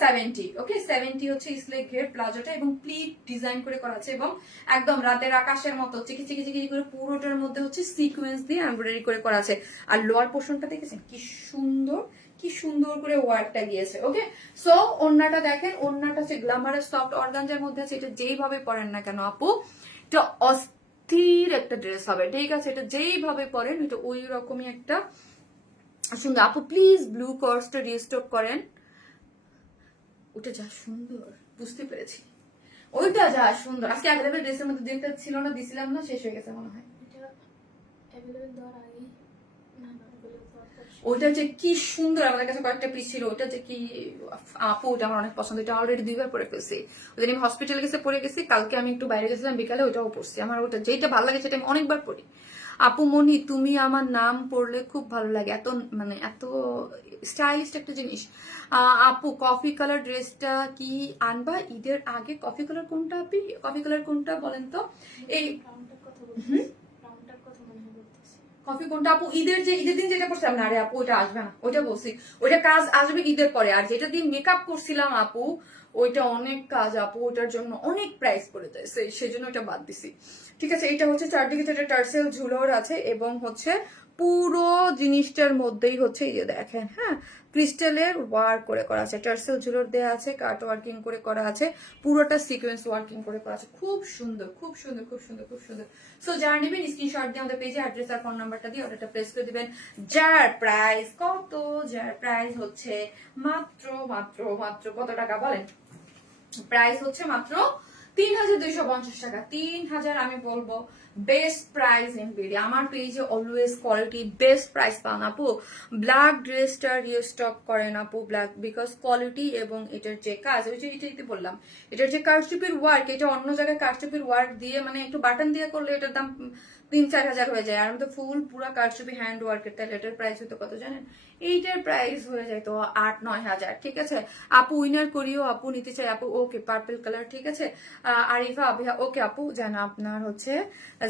70, ওকে। 70 হচ্ছে ইস লেগ ঘের প্লাজোটা, এবং প্লিট ডিজাইন করে করা আছে। এবং একদম রাতের আকাশের মতো চিকি চিকি চিকি করে পুরোটার মধ্যে হচ্ছে সিকোয়েন্স দিয়ে এমব্রয়ডারি করে করা আছে। আর লোয়ার পোর্শনটা দেখেছেন কি সুন্দর, কি সুন্দর করে ওয়ার্কটা গিয়েছে, ওকে। সো ওন্নাটা দেখেন, ওন্নাটা হচ্ছে গ্ল্যামারের সফট অর্গানজার মধ্যে আছে। এটা যেইভাবে পরেন না কেন আপু, এটা অস্থির একটা ড্রেস হবে, ঠিক আছে। এটা যেইভাবে পরেন এটা ওই রকমই একটা সুন্দর। আপু প্লিজ ব্লু কর্সটা রিস্টক করেন। ওটা যা সুন্দর, বুঝতে পেরেছি, ওইটা যা সুন্দর। আজকে অ্যাভেলেবল ড্রেসের মধ্যে যেটা ছিল না, দিছিলাম না, শেষ হয়ে গেছে মনে হয়। ওইটা যে কি সুন্দর, আমাদের কাছে কয়েকটা পিস ছিল। ওইটা যে কি আপু, ওটা আমার অনেক পছন্দ। এটা অলরেডি 2বার পরে ফেলছি। ওই দিন আমি হসপিটালে গেছে পরে গেছি, কালকে আমি একটু বাইরে গেছিলাম বিকালে, ওইটাও পড়ছি। আমার ওটা যেটা ভালো লাগে সেটা আমি অনেকবার পড়ি। আপু মনি, তুমি আমার নাম পড়লে খুব ভালো লাগে, এত মানে এত স্টাইলিশ একটা জিনিস। আপু কফি কালার ড্রেসটা কি আনবা ঈদের আগে? কফি কালার কোনটা আপনি? কফি কালার কোনটা বলেন তো? এই কফি কোনটা আপু? ঈদের দিন যেটা করছিলাম না, আরে আপু ওইটা আসবে না, ওইটা বলছি। ওইটা কাজ আসবে ঈদের পরে। আর যেটা দিয়ে মেকআপ করছিলাম আপু, ওইটা অনেক কাজ আপু, ওইটার জন্য অনেক প্রাইস পড়ে যায়, সেই জন্য ওইটা বাদ দিছি, ঠিক আছে। এটা হচ্ছে চারদিকে যেটা টার্সেল ঝুলোর আছে, এবং হচ্ছে পুরো জিনিসটার মধ্যেই হচ্ছে এই যে দেখেন, হ্যাঁ, ক্রিস্টালের ওয়ার্ক করে করা আছে, টার্সেল ঝুলোর দেওয়া আছে, কাট ওয়ার্কিং করে করা আছে, পুরোটা সিকোয়েন্স ওয়ার্কিং করে করা আছে। খুব সুন্দর, খুব সুন্দর, খুব সুন্দর, খুব সুন্দর। সো যারা নেবেন স্ক্রিনশট দিয়ে আমাদের পেজে অ্যাড্রেস আর ফোন নাম্বারটা দিয়ে অর্ডারটা প্লেস করে দিবেন। যার প্রাইস কত? যার প্রাইস হচ্ছে মাত্র মাত্র মাত্র কত টাকা বলেন? প্রাইস হচ্ছে মাত্র 3250 টাকা। 3000 আমি বলবো বেস্ট প্রাইস ইন বিডি। আমার পেজে অলওয়েজ কোয়ালিটি বেস্ট প্রাইস পান আপু। ব্ল্যাক ড্রেসটা রিস্টক করেন আপু, ব্ল্যাক, বিকজ কোয়ালিটি এবং এটার যে কাজ, ওই যে এটাই বললাম, এটার যে কারচুপির ওয়ার্ক, এটা অন্য জায়গায় কারচুপির ওয়ার্ক দিয়ে মানে একটু বাটন দিয়ে করলে এটার দাম 3-4 হাজার হয়ে যায়। আর আমি তো ফুল পুরা কারচুপি হ্যান্ড ওয়ার্কের, তাহলে এটার প্রাইস হতো কত জানেন? এইটার প্রাইস হয়ে যায় তো 8-9 হাজার, ঠিক আছে। আপু উইনার করিও, আপু নিতে চাই আপু, ওকে পার্পল কালার, ঠিক আছে। আরিফা আবিহা, ওকে আপু। যেন আপনার হচ্ছে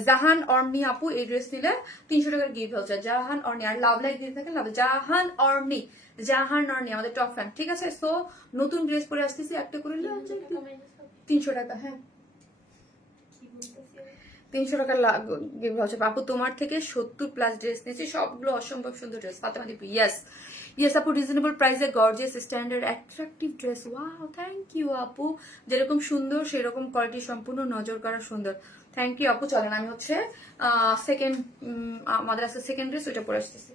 জাহান অর্নি আপু, এই ড্রেস নিলে 300 টাকার গিফট হচ্ছে। জাহান অর্নি, আর লাভ লাইক দিয়ে থাকেন লাভ, জাহান অর্নি, জাহান অর্নি আমাদের টপ ফ্যান, ঠিক আছে। সো নতুন ড্রেস পরে আসতেছি, একটা করে 300 টাকা, হ্যাঁ 300 টাকা গিফট হচ্ছে আপু। তোমার থেকে 70+ ড্রেস নিয়েছি, সবগুলো অসম্ভব সুন্দর ড্রেস। ফাতেমা দীপু, ইয়েস আপু, রিজনেবল প্রাইসে gorgeous standard attractive dress. Wow, thank you আপু। যেরকম সুন্দর সেরকম কোয়ালিটি সম্পূর্ণ, নজর করা সুন্দর। থ্যাংক ইউ আপু। চলেন আমি হচ্ছে সেকেন্ড, আমাদের আছে সেকেন্ড ড্রেস, ওইটা পরে আসতেছি।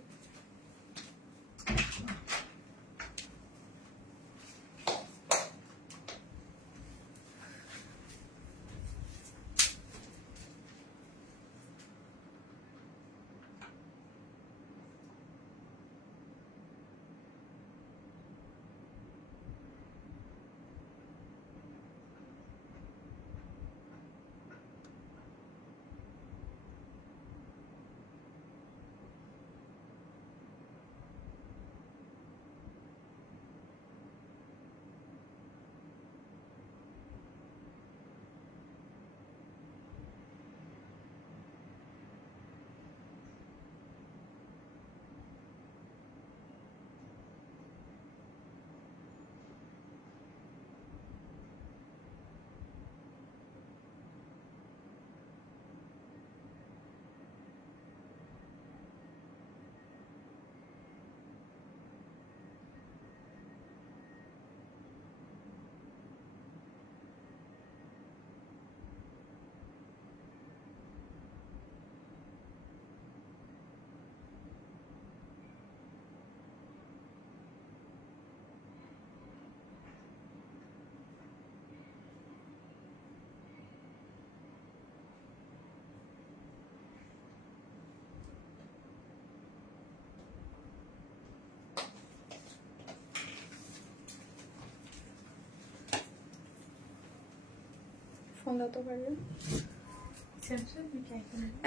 ফোন দাও তো পারবে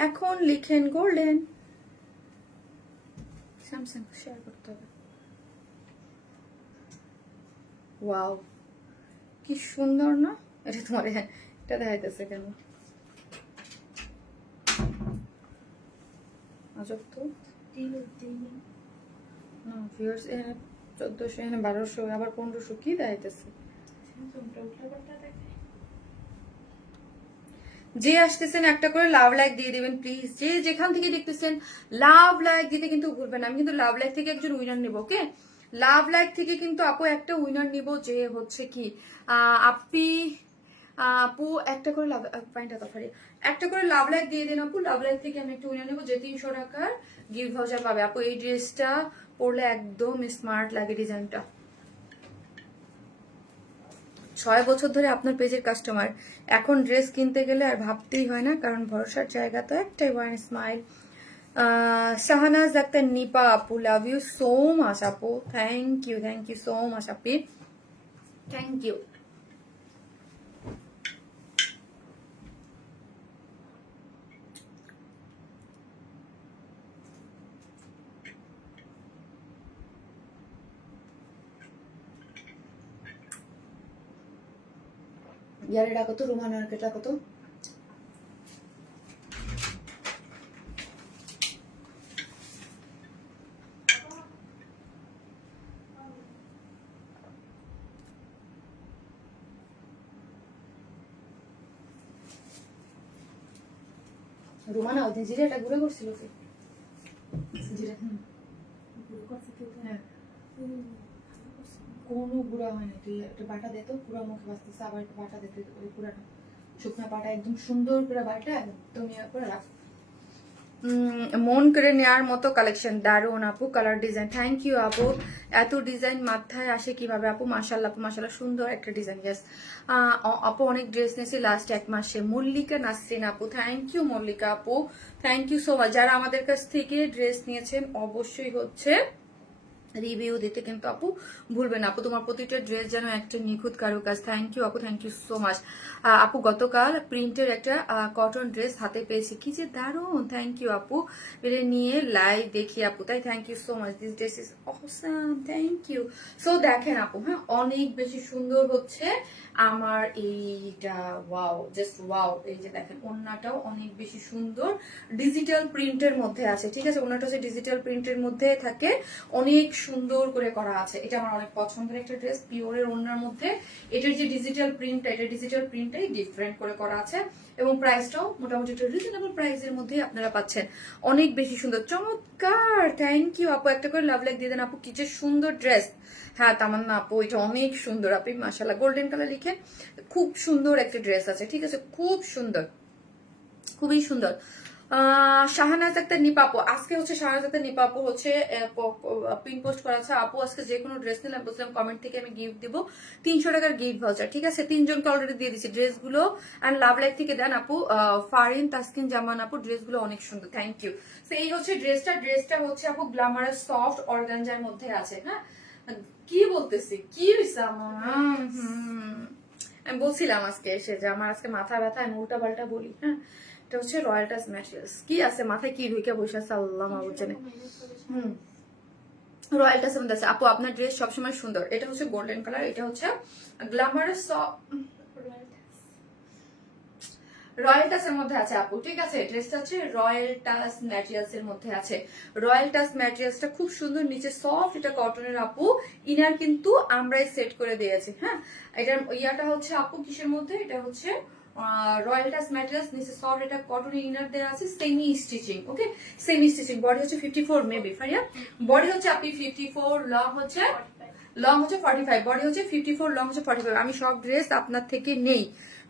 এখন লিখেন গোল্ডেন স্যামসাং শেয়ার করতে হবে। ওয়াও কি সুন্দর না, এটা তোমার এটা দেখাইতেছে কেন আজব তো না ভিউয়ার্স, এখানে 1400 এখানে 1200 আবার 1500 কি দেখাইতেছে। যে আসতেছেন একটা করে লাভ লাইক দিয়ে দিবেন প্লিজ, যে যেখান থেকে দেখতেছেন লাভ লাইক দিতে কিন্তু ভুলবেন না। আমি কিন্তু লাভ লাইক থেকে একজন উইনার নেব, ওকে? লাভ লাইক থেকে কিন্তু আপু একটা উইনার নিব, যে হচ্ছে কি আপু একটা করে লাভ একটা করে লাভ লাইক দিয়ে দিন আপু। লাভ লাইক থেকে আমি একটা উইনার নেবো যে 300 টাকার গিফট ভাউচার পাবে। আপু এই ড্রেসটা পরলে একদম স্মার্ট লাগে, ডিজাইনটা। 6 বছর ধরে আপনার পেজের কাস্টমার, এখন ড্রেস কিনতে গেলে আর ভাবতেই হয় না, কারণ ভরসার জায়গা তো একটাই, ওয়ান স্মাইল। শাহনাজ আক্তার নিপা আপু, লাভ ইউ সো মাচ আপু, thank you so much Api, thank you. ইয়ারে ডাকো তো, রুমানাকে ডাকো তো। রুমানা ওদিন জিরাটা গুঁড়ো করছিল কি? জিরা হ্যাঁ কোনো গুঁড়া হয় না, তুই একটা বাটা দে তো, পুরো মুখে বাঁচতেছে, আবার একটা বাটা দিতে, ওই পুরাটা শুকনা পাটা একদম সুন্দর করে বাটা একদম ইয়ে করে রাখ। মন করে নেওয়ার মতো কালেকশন, দারুন আপু, কালার ডিজাইন, থ্যাংক ইউ আপু। এত ডিজাইন মাথায় আসে কিভাবে আপু? মাশাল্লাহ আপু, মাশাল্লাহ, সুন্দর একটা ডিজাইন। ইয়েস আপু, অনেক ড্রেস নিয়েছি লাস্ট 1 মাসে। মল্লিকা নাসরিন আপু, থ্যাংক ইউ মল্লিকা আপু, থ্যাংক ইউ সো মাচ। যারা আমাদের কাছ থেকে ড্রেস নিয়েছেন অবশ্যই হচ্ছে রিভিউ দিতে কিন্তু আপু ভুলবেন। আপু তোমার প্রতিটা ড্রেস যেন একটা নিখুঁত কারুকাজ। থ্যাংক ইউ আপু, থ্যাংক ইউ সো মাচ। আপু গতকাল প্রিন্টের একটা কটন ড্রেস হাতে পেয়েছি, কি যে দারুন, থ্যাংক ইউ আপু। এটা নিয়ে লাইভ দেখি আপু, তাই thank you so much, this dress is awesome, thank you. So দেখেন আপু, হ্যাঁ অনেক বেশি সুন্দর হচ্ছে আমার এইটা, ওয়াও, জাস্ট ওয়াও। এই যে দেখেন ওড়নাটাও অনেক বেশি সুন্দর, ডিজিটাল প্রিন্টের মধ্যে আছে, ঠিক আছে? ওড়নাটা হচ্ছে ডিজিটাল প্রিন্টের মধ্যে থাকে, অনেক সুন্দর করে করা আছে। এটা আমার অনেক পছন্দের একটা ড্রেস, পিওরের ওড়নার মধ্যে। এটার যে ডিজিটাল প্রিন্টটা, এটা ডিজিটাল প্রিন্টটাই ডিফারেন্ট করে করা আছে, এবং প্রাইসটাও মোটামুটি একটা রিজনেবল প্রাইসের মধ্যে আপনারা পাচ্ছেন। অনেক বেশি সুন্দর, চমৎকার, থ্যাংক ইউ আপু। একটা করে লাভ লাইক দিয়ে দেন আপু, কি যে সুন্দর ড্রেস। হ্যাঁ তামান্না আপু, এটা অনেক সুন্দর, আপনি মাশাআল্লাহ গোল্ডেন কালার লিখেন, খুব সুন্দর একটা ড্রেস আছে, ঠিক আছে? খুব সুন্দর, খুবই সুন্দর। শাহনাজ আক্তার নিপাপু, আজকে হচ্ছে শাহনাজ আক্তার নিপাপু হচ্ছে পিন পোস্ট করা আছে। আপু আজকে যে কোনো ড্রেস নিলে বলছিলাম কমেন্ট থেকে আমি গিফট দিব 300 টাকার গিফট ভাউচার, ঠিক আছে? 3 জনকে অলরেডি দিয়ে দিচ্ছি ড্রেসগুলো। অ্যান্ড লাভ লাইক থেকে দেন আপু ফারিন তাসকিন জামান আপু, ড্রেসগুলো অনেক সুন্দর, থ্যাংক ইউ। তো এই হচ্ছে ড্রেসটা হচ্ছে আপু গ্ল্যামারাস সফট অর্গানজার মধ্যে আছে। হ্যাঁ কি বলতেছি, কি হয়েছে আমার? আমি বলছিলাম আজকে এসে যে আমার আজকে মাথা ব্যথা, আমি উল্টা পাল্টা বলি। হ্যাঁ এটা হচ্ছে রয়্যাল টাচ ম্যাটেরিয়ালস। কি আছে মাথায়, কি ঢুকে বসে আছে আল্লাহ মাহবুব জানে। রয়্যাল টাচের মধ্যে আছে আপু, আপনার ড্রেস সবসময় সুন্দর। এটা হচ্ছে গোল্ডেন কালার, এটা হচ্ছে গ্ল্যামারাস রয়্যাল টাচের মধ্যে আছে আপু, ঠিক আছে? ড্রেসটা হচ্ছে রয়্যাল টাচ ম্যাটেরিয়ালস এর মধ্যে আছে। রয়্যাল টাচ ম্যাটেরিয়ালসটা খুব সুন্দর, নিচে সফট, এটা কটনের আপু। ইনার কিন্তু আমরাই সেট করে দিয়েছি। হ্যাঁ এটার ইয়াটা হচ্ছে আপু কিসের মধ্যে, এটা হচ্ছে রয়্যাল টাচ ম্যাটেরিয়ালস, নিচে সফট, এটা কটনের ইনার দেওয়া আছে, semi stitching, okay? Semi stitching. Body হচ্ছে 54 মেবি, ফারিয়া বডি হচ্ছে আপনি 54, লং হচ্ছে 45, বডি হচ্ছে 54, লং হচ্ছে 45। আমি সব ড্রেস আপনার থেকে নেই।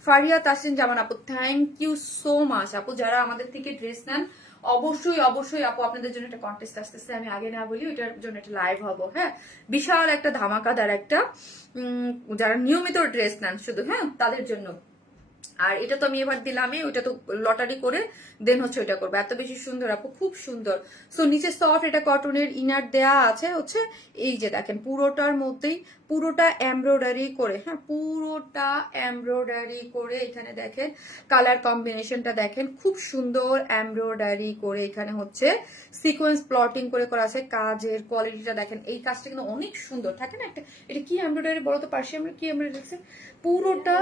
ফারিয়া তাসরিন জামান আপু, থ্যাংক ইউ সো মাচ আপু। যারা আমাদের থেকে ড্রেস নেন অবশ্যই অবশ্যই আপু, আপনাদের জন্য একটা কন্টেস্ট আসতেছে, আমি আগে না বলি, ওইটার জন্য একটা লাইভ হবো। হ্যাঁ বিশাল একটা ধামাকাদার একটা, যারা নিয়মিত ড্রেস নেন শুধু, হ্যাঁ তাদের জন্য। আর এটা তো আমি এবার দিলামই, ওইটা তো লটারি করে দেন হচ্ছে ওইটা করবো। এত বেশি সুন্দর আপু, খুব সুন্দর। সো নিচে সফট এটা কটনের ইনার দেয়া আছে হচ্ছে, এই যে দেখেন পুরোটার মধ্যেই পুরোটা এমব্রয়ডারি করে, হ্যাঁ পুরোটা এমব্রয়ডারি করে। এখানে দেখেন কালার কম্বিনেশনটা দেখেন, খুব সুন্দর এমব্রয়ডারি করে এখানে হচ্ছে সিকোয়েন্স প্লটিং করে করা আছে। কাজের কোয়ালিটিটা দেখেন, এই কাজটা কিন্তু অনেক সুন্দর থাকে না একটা। এটা কি এমব্রয়ডারি বলো তো, পার্সি কি এমব্রয়ডারি দেখছে পুরোটা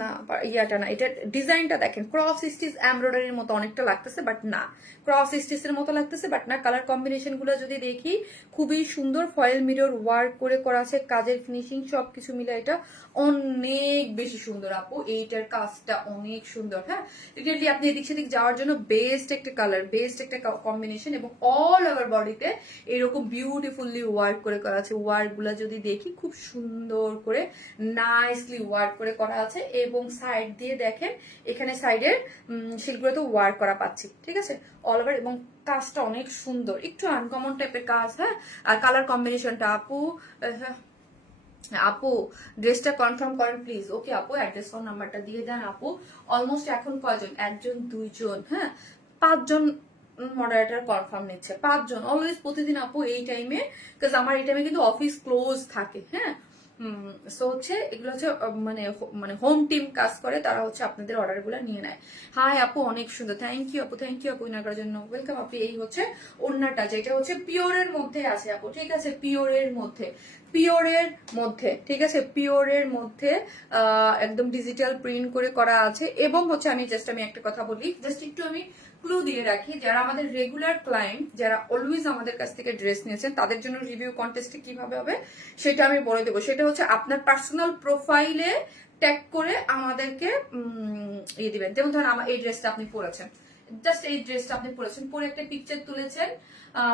না ইয়াটা না, এটা ডিজাইনটা দেখেন ক্রস স্টিচ এমব্রয়ডারির মতো অনেকটা লাগতেছে, বাট না ক্রস স্টিচের মতো লাগতেছে, বাট না। কালার কম্বিনেশন গুলো যদি দেখি খুবই সুন্দর, ফয়েল মিরর ওয়ার্ক করে করা আছে, কাজের ফিনিশিং সবকিছু মিলে এটা অনেক বেশি সুন্দর আপু। এইটার কাজটা অনেক সুন্দর, হ্যাঁ রিয়েলি আপনি এদিক সেদিক যাওয়ার জন্য বেস্ট একটা কালার, বেস্ট একটা কম্বিনেশন। এবং অল ওভার বডিতে এরকম বিউটিফুলি ওয়ার্ক করে করা আছে। ওয়ার্ক গুলা যদি দেখি খুব সুন্দর করে নাইসলি ওয়ার্ক করে করা আছে। এবং সাইড দিয়ে দেখেন এখানে সাইডের শিলগুলো তো ওয়ার্ক করা পাচ্ছি, ঠিক আছে অল ওভার। এবং কাজটা অনেক সুন্দর, একটু আনকমন টাইপের কাজ, হ্যাঁ। আর কালার কম্বিনেশনটা আপু, আপু ড্রেসটা কনফার্ম করেন প্লিজ। ওকে আপু, অ্যাড্রেস ফোন নাম্বারটা দিয়ে দেন আপু। অলমোস্ট এখন কয়জন, একজন দুইজন, হ্যাঁ 5 জন মডারেটর কনফার্ম নিচ্ছে, 5 জন অলওয়েজ প্রতিদিন আপু এই টাইমে, বিকজ আমার এই টাইমে কিন্তু অফিস ক্লোজ থাকে, হ্যাঁ। সো হচ্ছে এগুলো হচ্ছে মানে মানে হোম টিম কাজ করে, তারা হচ্ছে আপনাদের অর্ডার গুলো নিয়ে নেয়। হাই আপু অনেক সুন্দর, থ্যাংক ইউ আপু, থ্যাংক ইউ আপু ইনার জন্য, ওয়েলকাম আপু। এই হচ্ছে ওড়নাটা, যেটা হচ্ছে পিওরের মধ্যে আছে আপু, ঠিক আছে পিওরের মধ্যে, পিওরের মধ্যে, ঠিক আছে পিওরের মধ্যে একদম ডিজিটাল প্রিন্ট করে করা আছে। এবং হচ্ছে আমি একটা কথা বলি, জাস্ট একটু আমি ক্লু দিয়ে রাখি, যারা আমাদের রেগুলার ক্লায়েন্ট, যারা অলওয়েজ আমাদের কাছ থেকে ড্রেস নিয়েছেন, তাদের জন্য রিভিউ কন্টেস্টে কিভাবে হবে সেটা আমি বলে দেবো। সেটা হচ্ছে আপনার পার্সোনাল প্রোফাইলে ট্যাগ করে আমাদেরকে ইয়ে দিবেন। যেমন ধরেন আমার এই ড্রেসটা আপনি পরেছেন, জাস্ট এই ড্রেসটা আপনি পরেছেন, পরে একটা পিকচার তুলেছেন,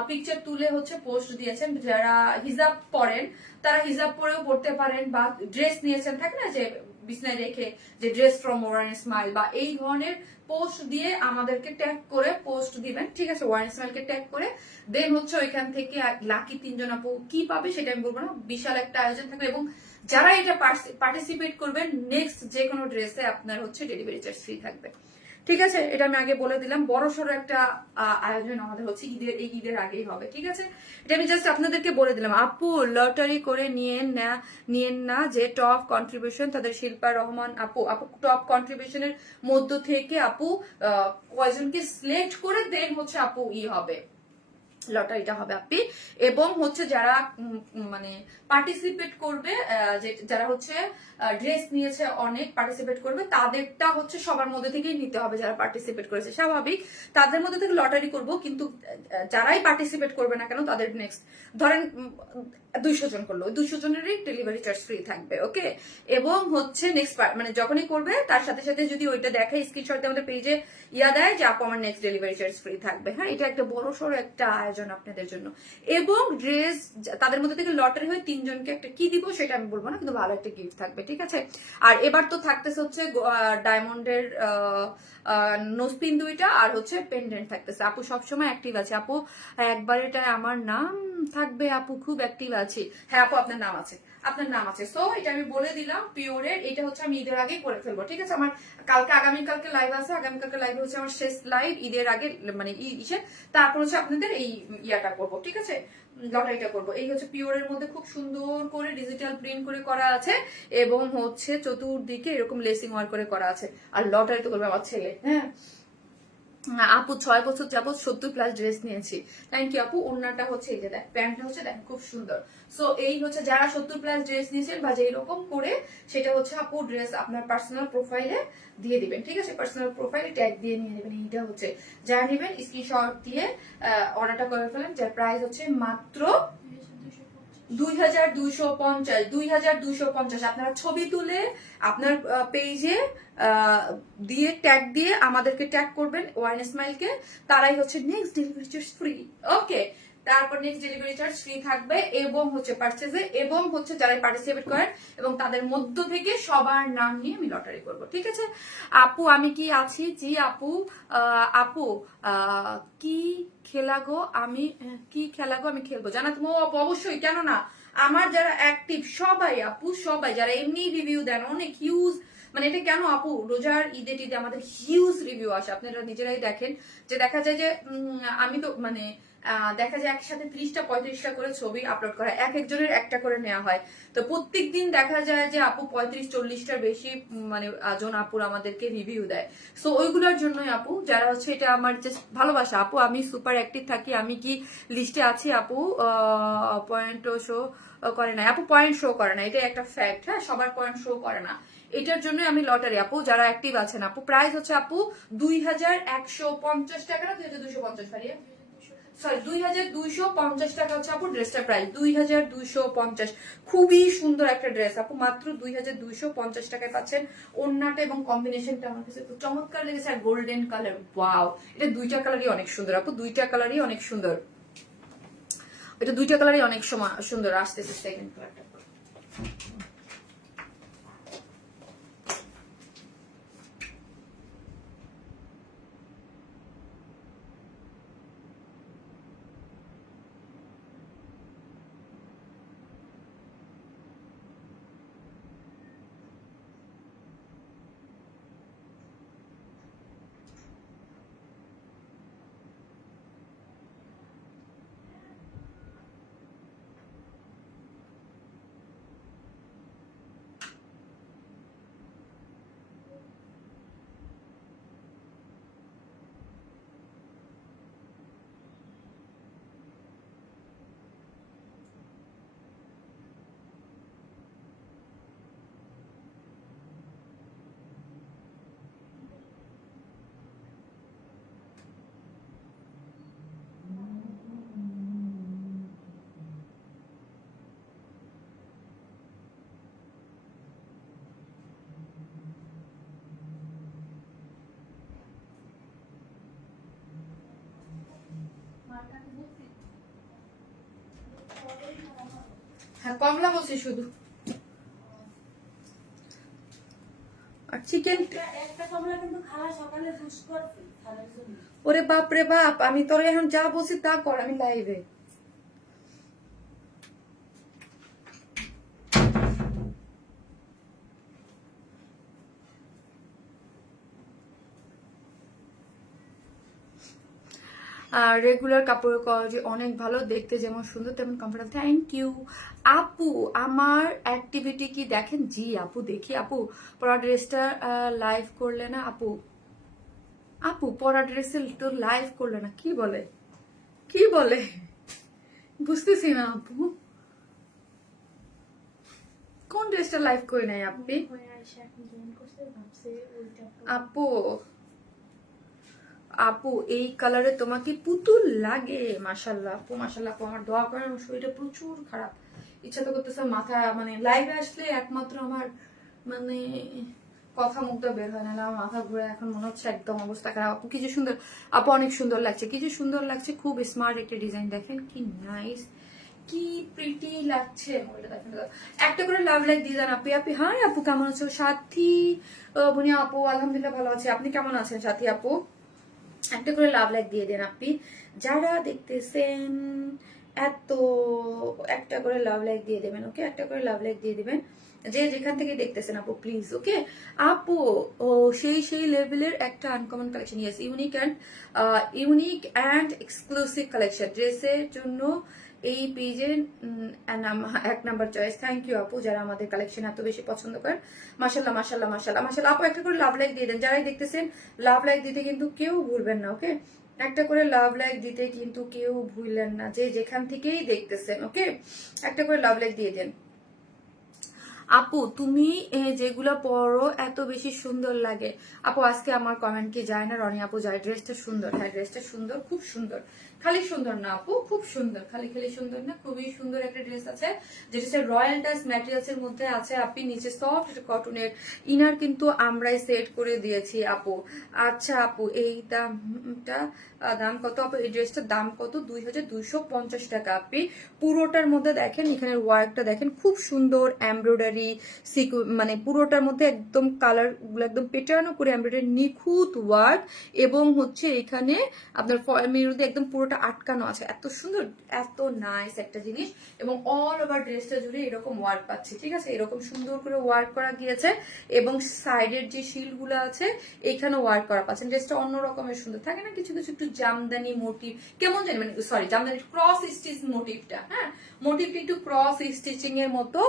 পিকচার তুলে হচ্ছে পোস্ট দিয়েছেন। যারা হিজাব পরেন তারা হিজাব পরেও পড়তে পারেন, বা ড্রেস নিয়েছেন থাকে না যে বিছনায় রেখে যে ড্রেস ফ্রম ওয়ান স্মাইল, বা এই ধরনের পোস্ট দিয়ে আমাদেরকে ট্যাগ করে পোস্ট দিবেন, ঠিক আছে ওয়ান স্মাইলকে ট্যাগ করে। দেন হচ্ছে ওইখান থেকে লাকি 3 জন আপু কি পাবে সেটা আমি বলবো না, বিশাল একটা আয়োজন থাকবে। এবং যারা এটা পার্টিসিপেট করবেন নেক্সট যে কোনো ড্রেসে আপনার হচ্ছে ডেলিভারি চার্জ ফ্রি থাকবে, ঠিক আছে এটা আমি আগে বলে দিলাম। বড় সড়ো একটা আয়োজন আমাদের হচ্ছে ঈদের, এই ঈদের আগেই হবে, ঠিক আছে এটা আমি জাস্ট আপনাদেরকে বলে দিলাম। আপু লটারি করে নিয়েন না যে টপ কন্ট্রিবিউশন, তাদের শিল্পা রহমান আপু, আপু টপ কন্ট্রিবিউশনের মধ্য থেকে আপু কয়জনকে সিলেক্ট করে দেন হচ্ছে আপু হবে লটারিটা হবে আপনি। এবং হচ্ছে যারা মানে পার্টিসিপেট করবে, যারা হচ্ছে ড্রেস নিয়েছে অনেক পার্টিসিপেট করবে, তাদেরটা হচ্ছে সবার মধ্যে থেকেই নিতে হবে, যারা পার্টিসিপেট করেছে স্বাভাবিক তাদের মধ্যে থেকে লটারি করব। কিন্তু যারাই পার্টিসিপেট করবে না কেন তাদের নেক্সট ধরেন 200 জন করলো, 200 জনেরই ডেলিভারি চার্জ ফ্রি থাকবে, ওকে। এবং হচ্ছে নেক্সট মানে যখনই করবে তার সাথে সাথে যদি ওইটা দেখায় স্ক্রিনশট দিয়ে আমাদের পেজে দেয় যে আপু আমার নেক্সট ডেলিভারি চার্জ ফ্রি থাকবে, হ্যাঁ এটা একটা বড় সড়ো একটা আয়োজন আপনাদের জন্য। এবং ড্রেস তাদের মধ্যে থেকে লটারি হয়ে 3 জনকে একটা কি দিব সেটা আমি বলবো না, কিন্তু ভালো একটা গিফট থাকবে, ঠিক আছে। আর এবার তো থাকতেছে হচ্ছে ডায়মন্ডের নোসপিন 2টা, আর হচ্ছে পেন্ডেন্ট থাকতেছে। আপু সবসময় অ্যাক্টিভ আছে আপু, একবার এটা আমার নাম থাকবে আপু, খুব অ্যাক্টিভ আছি। হ্যাঁ আপু আপনার নাম আছে, আপনার নাম আছে। সো এটা আমি বলে দিলাম পিওরের, এটা হচ্ছে আমি ঈদের আগে করে ফেলবো, ঠিক আছে। আমার কালকে আগামীকালকে লাইভ আছে, আগামীকালকে লাইভ হচ্ছে আমার শেষ লাইভ ঈদের আগে, মানে ইসে তারপর হচ্ছে আপনাদের এই ইয়াটা করবো, ঠিক আছে লটারিটা করবো। এই হচ্ছে পিওরের মধ্যে খুব সুন্দর করে ডিজিটাল প্রিন্ট করে করা আছে, এবং হচ্ছে চতুর্দিকে এরকম লেসিং ওয়ার্ক করে করা আছে। আর লটারি তো করবে আমার ছেলে, হ্যাঁ আপু 6 বছর যাবত 70+ ড্রেস নিয়েছি, থ্যাংক ইউ আপু। ওড়নাটা হচ্ছে এই যে দেখ, প্যান্টটা হচ্ছে দেখ খুব সুন্দর। সো এই হচ্ছে যারা 70+ ড্রেস নিয়েছেন বা যেরকম করে, সেটা হচ্ছে আপু ড্রেস আপনার পার্সোনাল প্রোফাইলে দিয়ে দিবেন, ঠিক আছে পার্সোনাল প্রোফাইলে ট্যাগ দিয়ে নিয়ে নেবেন। এইটা হচ্ছে যারা নেবেন স্ক্রিনশট দিয়ে অর্ডারটা করে ফেলেন, যার প্রাইস হচ্ছে মাত্র 2250। আপনারা ছবি তুলে আপনার পেজে দিয়ে ট্যাগ দিয়ে আমাদেরকে ট্যাগ করবেন ওয়ান স্মাইলকে, তারাই হচ্ছে নেক্সট ডেলিভারি চার্জ ফ্রি, ওকে। তারপর নেক্সট ডেলিভারি চার্জ ফ্রি থাকবে, এবং হচ্ছে পারচেজে, এবং হচ্ছে যারা পার্টিসিপেট করেন এবং তাদের মধ্য থেকে সবার নাম নিয়ে আমি লটারি করব, ঠিক আছে। আপু আমি কি আছি, জি আপু। আপু কি খেলা খেলা গো আমি কি খেলা গো আমি খেলবো জানা তুমি অবশ্যই, কেন না। আমার যারা অ্যাক্টিভ সবাই আপু, সবাই যারা এমনি রিভিউ দেন অনেক হিউজ, মানে এটা কেন আপু, রোজার ঈদে টিদে আমাদের হিউজ রিভিউ আসে, আপনারা নিজেরাই দেখেন যে দেখা যায় যে আমি তো মানে দেখা যায় একসাথে 30টা 35টা করে ছবি আপলোড করা, এক একজনের একটা করে নেওয়া হয়। তো প্রত্যেক দিন দেখা যায় যে আপু 35-40টার বেশি মানে জন আপুর আমাদেরকে রিভিউ দেয়। সো ওইগুলোর জন্যই আপু, যারা হচ্ছে এটা আমার জাস্ট ভালোবাসা আপু। আমি সুপার অ্যাক্টিভ থাকি, আমি কি লিস্টে আছি আপু, পয়েন্ট শো করে না আপু, পয়েন্ট শো করে না, এটা একটা ফ্যাক্ট। হ্যাঁ, সবার পয়েন্ট শো করে না, এটার জন্য আমি লটারি আপু। যারা অ্যাক্টিভ আছেন আপু, প্রাইস হচ্ছে আপু 2150 টাকা না 2250 ভারিয়া, সরি 2250 টাকা হচ্ছে আপু ড্রেসটার প্রাইস, 2250। খুবই সুন্দর একটা ড্রেস আপু, মাত্র 2250 টাকায় পাচ্ছেন। ওড়নাটা এবং কম্বিনেশনটা আমার কাছে খুব চমৎকার লেগেছে, আর গোল্ডেন কালার, ওয়াও। এটা দুইটা কালারই অনেক সুন্দর আপু, দুইটা কালারই অনেক সুন্দর, এটা দুইটা কালারই অনেক সময় সুন্দর। আসতেছে সেকেন্ড কালারটা, হ্যাঁ কমলা বলছি শুধু। আর চিকেন, ওরে বাপ রে বাপ, আমি তোর এখন যা বলছি তা কর, আমি লাইভে। আর রেগুলার কাপড়ের কোয়ালিটি অনেক ভালো, দেখতে যেমন সুন্দর তেমন কমফোর্টেবল। থ্যাংক ইউ আপু। আমার অ্যাক্টিভিটি কি দেখেন? জি আপু দেখি আপু। পরা ড্রেসটা লাইভ করলে না আপু, আপু পরা ড্রেসে তো লাইভ করলে না, কি বলে কি বলে বুঝতেছি না আপু, কোন ড্রেসটা লাইভ করে নাই আপনি? আপু আপু এই কালারে তোমাকে পুতুল লাগে, মাশাল্লাহ আপু, মাশাল্লাহ আপু। আমার দোয়া করেন, আমার শরীরটা প্রচুর খারাপ, ইচ্ছা তো করতেছে মাথা, মানে লাইভে আসলে একমাত্র আমার মানে কথা মুখটা বের হয় না, আমার মাথা ঘুরে, এখন মনে হচ্ছে একদম অবস্থা খারাপ। আপু কিছু সুন্দর, আপু অনেক সুন্দর লাগছে, কিছু সুন্দর লাগছে, খুব স্মার্ট একটা ডিজাইন, দেখেন কি নাইস, কি প্রিটি লাগছে। একটা করে লাভ লাইক দিয়ে দেন আপু। আপু হ্যাঁ আপু, কেমন আছো? সাথী বুনিয়া আপু, আলহামদুলিল্লাহ ভালো আছে, আপনি কেমন আছেন সাথী আপু? একটা করে লাভ লাইক দিয়ে দেন আপনি যারা দেখতেছেন, এত একটা করে লাভ লাইক দিয়ে দেবেন, ওকে? একটা করে লাভ লাইক দিয়ে দিবেন যে যেখান থেকে দেখতেছেন আপু, প্লিজ, ওকে? আপু ও সেই লেভেলের একটা uncommon collection, yes, unique and exclusive collection, ড্রেসের জন্য এই পেজের 1 নাম্বার চয়েস। থ্যাংক ইউ আপু, যারা আমাদের কালেকশন এত বেশি পছন্দ করেন। মাশাল্লাহ মাশাল্লাহ মাশাল্লাহ মাশাল্লাহ আপু, একটা করে লাভ লাইক দিয়ে দেন, যারাই দেখতেছেন লাভ লাইক দিতে কিন্তু কেউ ভুলবেন না, ওকে? একটা করে লাভ লাইক দিতে কিন্তু কেউ ভুললেন না, যে যেখান থেকেই দেখতেছেন, ওকে? একটা করে লাভ লাইক দিয়ে দেন। আপু তুমি যেগুলো পরো এত বেশি সুন্দর লাগে আপু। আজকে আমার কমেন্ট কি যায় না? রনি আপু যায়, ড্রেসটা সুন্দর, হ্যাঁ ড্রেসটা সুন্দর, খুব সুন্দর, খালি সুন্দর না আপু, খুব সুন্দর, খালি খালি সুন্দর না, খুবই সুন্দর একটা ড্রেস আছে, যেটা রয়্যাল টাচ ম্যাটেরিয়ালস এর মধ্যে আছে। আপনি নিচে সফট কটনের ইনার কিন্তু আমরাই সেট করে দিয়েছি আপু। আচ্ছা আপু এই দামটা দাম কত আপু? এই ড্রেসটার দাম কত? 2250 টাকা আপনি। পুরোটার মধ্যে দেখেন এখানে ওয়ার্কটা দেখেন, খুব সুন্দর এমব্রয়ডারি মানে পুরোটার মধ্যে একদম কালার গুলো একদম পেটানো করে এমব্রয়ডারি নিখুঁত ওয়ার্ক, এবং হচ্ছে এখানে আপনার ফয়েলের মধ্যে একদম পুরোটা আটকানো আছে। এত সুন্দর, এত নাইস একটা জিনিস, এবং অল ওভার ড্রেসটা জুড়ে এরকম ওয়ার্ক পাচ্ছি, ঠিক আছে? এরকম সুন্দর করে ওয়ার্ক করা গিয়েছে, এবং সাইডের যে শিল গুলো আছে এখানে ওয়ার্ক করা পাচ্ছেন। ড্রেসটা অন্য রকমের সুন্দর থাকে না, কিছু কিছু একটু জামদানি মোটিভ, কেমন জানি মানে সরি জামদানি ক্রস স্টিচ মোটিভটা, হ্যাঁ মোটিভটা একটু ক্রস স্টিচিং এর মতো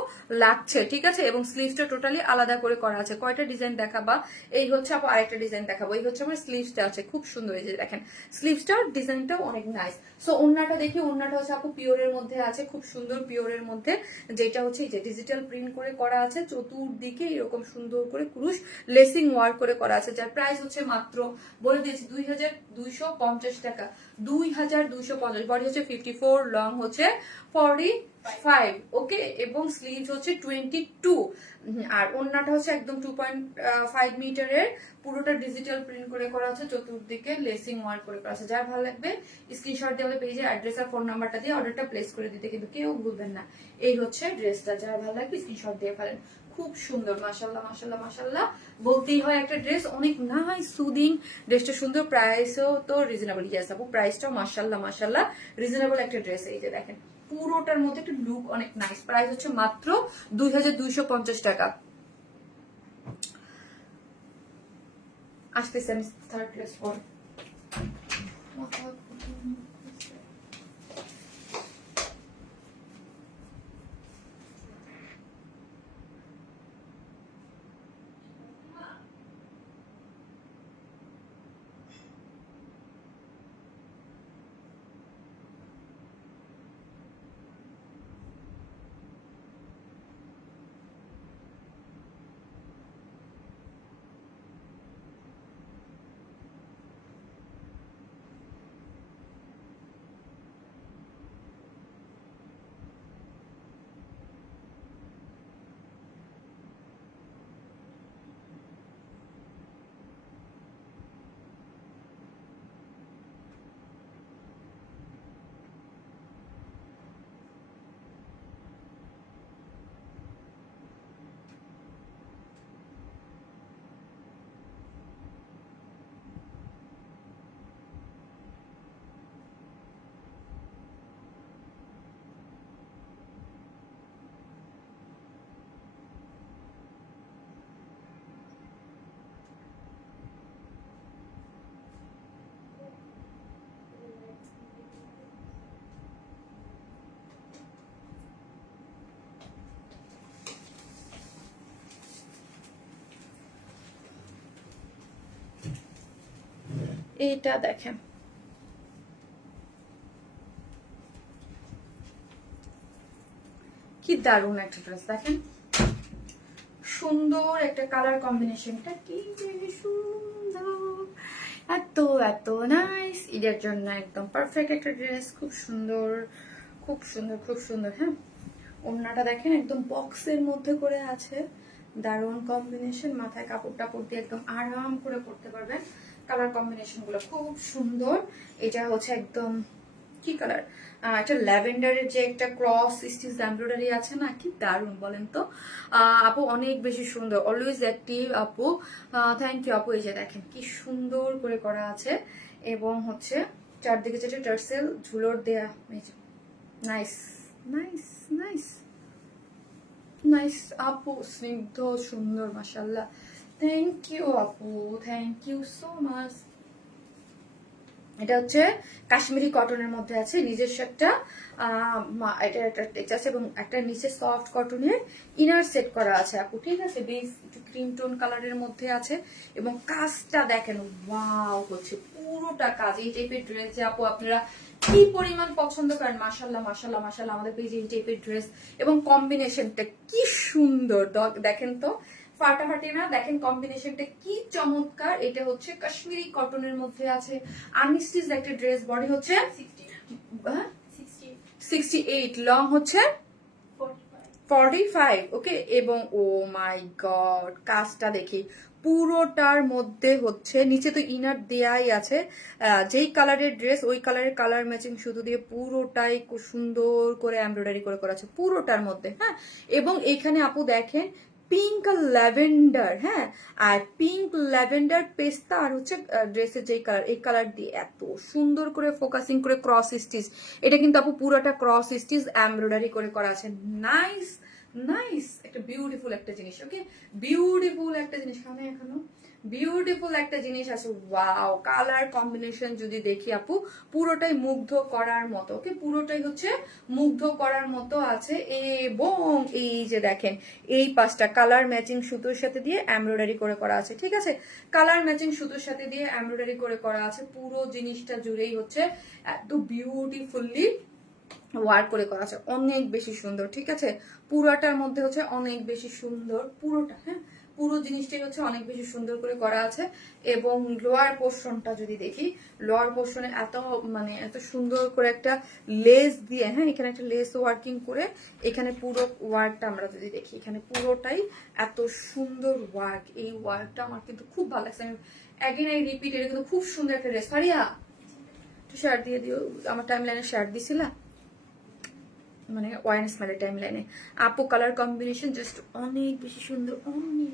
লাগছে, ঠিক আছে? এবং স্লিভসটা টোটালি আলাদা করে করা আছে। কয়টা ডিজাইন দেখাবা? এই হচ্ছে আপু আরেকটা ডিজাইন দেখাবো। এই হচ্ছে আমার স্লিভসটা আছে, খুব সুন্দর, এই যে দেখেন স্লিভসটার ডিজাইনটাও অনেক নাইস। সো ওন্নাটা দেখি, ওন্নাটা হচ্ছে আপু পিওরের মধ্যে আছে, খুব সুন্দর পিওরের মধ্যে, যেটা হচ্ছে এই যে ডিজিটাল প্রিন্ট করে করা আছে, চতুর্দিকে এরকম সুন্দর করে ক্রুশ লেসিং ওয়ার্ক করে করা আছে, যার প্রাইস হচ্ছে মাত্র বলে দিয়েছি 2250 টাকা। 2250, বডি হচ্ছে 54, লং হচ্ছে 45, ওকে, এবং স্লিভস হচ্ছে 22, আর ওন্নাটা হচ্ছে একদম 2.5 মিটারের, পুরোটা ডিজিটাল প্রিন্ট করে করা আছে, চতুর্দিকে লেসিং ওয়ার্ক করে করা আছে। যার ভালো লাগবে স্ক্রিনশট দিয়ে আমাদের পেজের অ্যাড্রেস আর ফোন নাম্বারটা দিয়ে অর্ডারটা প্লেস করে দিতে কিন্তু কেউ ভুলবেন না। এই হচ্ছে ড্রেসটা, যার ভালো লাগবে স্ক্রিনশট দিয়ে ফেলেন। খুব সুন্দর, মাশাআল্লাহ মাশাআল্লাহ মাশাআল্লাহ বলতেই হয়, একটা ড্রেস অনেক নাই সুদিং, ড্রেসটা সুন্দর, প্রাইসও তো রিজনেবল। ইয়েস আপু প্রাইসটাও মাশাআল্লাহ মাশাআল্লাহ রিজনেবল একটা ড্রেস। এই যে দেখেন পুরোটার মধ্যে একটা লুক অনেক নাইস, প্রাইস হচ্ছে মাত্র 2250 টাকা। আসতেছে আমি থার্ড ড্রেস পর। এইটা দেখেন কি দারুণ একটা ড্রেস, দেখেন সুন্দর একটা কালার কম্বিনেশনটা কি সুন্দর, এত এত নাইস, ঈদের জন্য একদম পারফেক্ট একটা ড্রেস, খুব সুন্দর খুব সুন্দর খুব সুন্দর। হ্যাঁ ওড়নাটা দেখেন একদম বক্সের মধ্যে করে আছে, দারুণ কম্বিনেশন, মাথায় কাপড় টাপড় দিয়ে একদম আরাম করে পড়তে পারবেন। কালার কম্বিনেশন গুলো খুব সুন্দর। এটা হচ্ছে একদম কি কালার, একটা ল্যাভেন্ডারের যে একটা ক্রস স্টিচ এমব্রয়ডারি আছে না, কি দারুণ বলেন তো। আপু অনেক বেশি সুন্দর, অলওয়েজ অ্যাক্টিভ আপু, থ্যাংক ইউ আপু। এই যে দেখেন কি সুন্দর করে করা আছে, এবং হচ্ছে চারদিকে যেটা টার্সেল ঝুলোর দেয়া, নাইস নাইস নাইস নাইস আপু, স্নিগ্ধ সুন্দর, মাশাআল্লাহ, থ্যাংক ইউ আপু, থ্যাংক ইউ সো মাচ। এটা হচ্ছে কাশ্মীরি কটনের মধ্যে আছে, নিজস্ব একটা এটা একটা টেক্সচার আছে, এবং একটা নিচে সফট কটনের ইনার সেট করা আছে আপু, ঠিক আছে? বেস একটু ক্রিম টোন কালারের মধ্যে আছে, এবং কাজটা দেখেন ওয়াও হচ্ছে পুরোটা কাজ। এই টাইপের ড্রেস যে আপু আপনারা কি পরিমাণ পছন্দ করেন, মাশাআল্লাহ মাশাআল্লাহ মাশাআল্লাহ, আমাদের পেজে এই টাইপের ড্রেস এবং কম্বিনেশনটা কি সুন্দর দেখেন তো, ফাটাফাটি না? দেখেন কম্বিনেশনটা কি চমৎকার। এটা হচ্ছে কাশ্মীরি কটনের মধ্যে আছে, আনস্টিচ একটা ড্রেস, বডি হচ্ছে 68, লং হচ্ছে 45, ওকে, এবং ও মাই গড কাজটা দেখি পুরোটার মধ্যে হচ্ছে নিচে তো ইনার দেয়াই আছে, যেই কালারের ড্রেস ওই কালারের কালার ম্যাচিং সুতো দিয়ে পুরোটাই খুব সুন্দর করে এমব্রয়ডারি করে করা আছে পুরোটার মধ্যে। হ্যাঁ, এবং এইখানে আপু দেখেন পিঙ্ক ল্যাভেন্ডার, হ্যাঁ, আর পিঙ্ক ল্যাভেন্ডার পেস্তা আর হচ্ছে ড্রেসের যেই কালার এই কালার দিয়ে এত সুন্দর করে ফোকাসিং করে ক্রস স্টিচ, এটা কিন্তু আপু পুরোটা ক্রস স্টিচ এমব্রয়ডারি করে করা আছে। নাইস নাইস, একটা বিউটিফুল একটা জিনিস। ওকে, বিউটিফুল একটা জিনিস, এখনো বিউটিফুল একটা জিনিস আছে। ওয়াও, কালার কম্বিনেশন যদি দেখি আপু পুরোটাই মুগ্ধ করার মতো। ওকে, পুরোটাই হচ্ছে মুগ্ধ করার মতো আছে। এবং এই যে দেখেন এই পাঁচটা কালার ম্যাচিং সুতোর সাথে দিয়ে এমব্রয়ডারি করে করা আছে। ঠিক আছে, কালার ম্যাচিং সুতোর সাথে দিয়ে এমব্রয়ডারি করে করা আছে। পুরো জিনিসটা জুড়েই হচ্ছে এত বিউটিফুলি ওয়ার্ক করে করা আছে, অনেক বেশি সুন্দর। ঠিক আছে, পুরোটার মধ্যে হচ্ছে অনেক বেশি সুন্দর পুরোটা। হ্যাঁ, পুরো জিনিসটাই হচ্ছে অনেক বেশি সুন্দর করে করা আছে। এবং লোয়ার পোর্শনটা যদি দেখি, লোয়ার পোর্শনে এত মানে এত সুন্দর করে একটা লেস দিয়ে, হ্যাঁ এখানে একটা লেস ওয়ার্কিং করে এখানে পুরো ওয়ার্কটা আমরা যদি দেখি, এখানে পুরোটাই এত সুন্দর ওয়ার্ক। এই ওয়ার্কটা আমার কিন্তু খুব ভালো লাগছে। আমি অ্যাগেন আই রিপিট, এটা কিন্তু খুব সুন্দর একটা ড্রেস। ফারিয়া একটু শার্ট দিয়ে দিও, আমার টাইম লাইনে শার্ট দিছিলা মানে ওয়াইন স্মেলের টাইম লাইনে। আপু কালার কম্বিনেশন জাস্ট অনেক বেশি সুন্দর, অনেক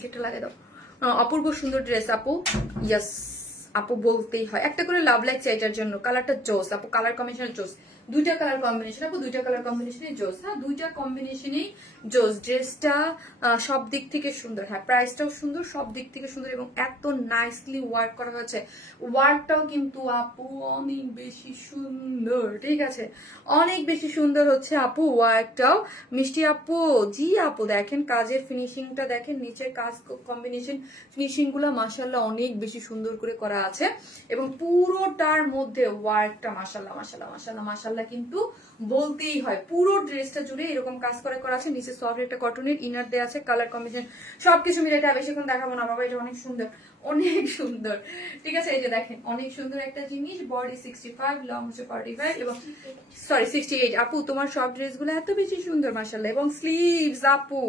গেটটা লাগিয়ে দাও। অপূর্ব সুন্দর ড্রেস আপু, ইয়াস আপু বলতেই হয়। একটা করে লাভ লাগছে এটার জন্য, কালারটা জোস আপু, কালার কম্বিনেশন জোস। দুইটা কালার কম্বিনেশন আপু, দুইটা কালার কম্বিনেশনই জোস। হ্যাঁ, দুইটা কম্বিনেশনই জোস। ড্রেসটা সব দিক থেকে সুন্দর, হ্যাঁ প্রাইসটাও সুন্দর, সব দিক থেকে সুন্দর এবং এত নাইসলি ওয়ার্ক করা হয়েছে। ওয়ার্কটাও কিন্তু আপু অনেক বেশি সুন্দর। ঠিক আছে, অনেক বেশি সুন্দর হচ্ছে আপু ওয়ার্কটাও। মিষ্টি আপু, জি আপু দেখেন কাজের ফিনিশিংটা দেখেন, নিচের কাজ কম্বিনেশন ফিনিশিং গুলা মাশাল্লাহ অনেক বেশি সুন্দর করে করা আছে। এবং পুরোটার মধ্যে ওয়ার্কটা মাশাল্লাহ মাশাল্লাহ মাশাল্লাহ মাশাল্লাহ কিন্তু বলতেই হয়। পুরো ড্রেসটা জুড়ে এরকম কাজ করা আছে। নিচে সফট একটা কটনের ইনার দেওয়া আছে, কালার কম্বিনেশন সবকিছু মিলে। এটা বেশিক্ষণ দেখাবো না বাবা, এটা অনেক সুন্দর, অনেক সুন্দর। ঠিক আছে, এই যে দেখেন অনেক সুন্দর একটা জিনিস। বডি 65, লং হচ্ছে 45 এবং সরি 68। আপু তোমার সব ড্রেসগুলো এত বেশি সুন্দর মাশাআল্লাহ। এবং স্লিভস আপু,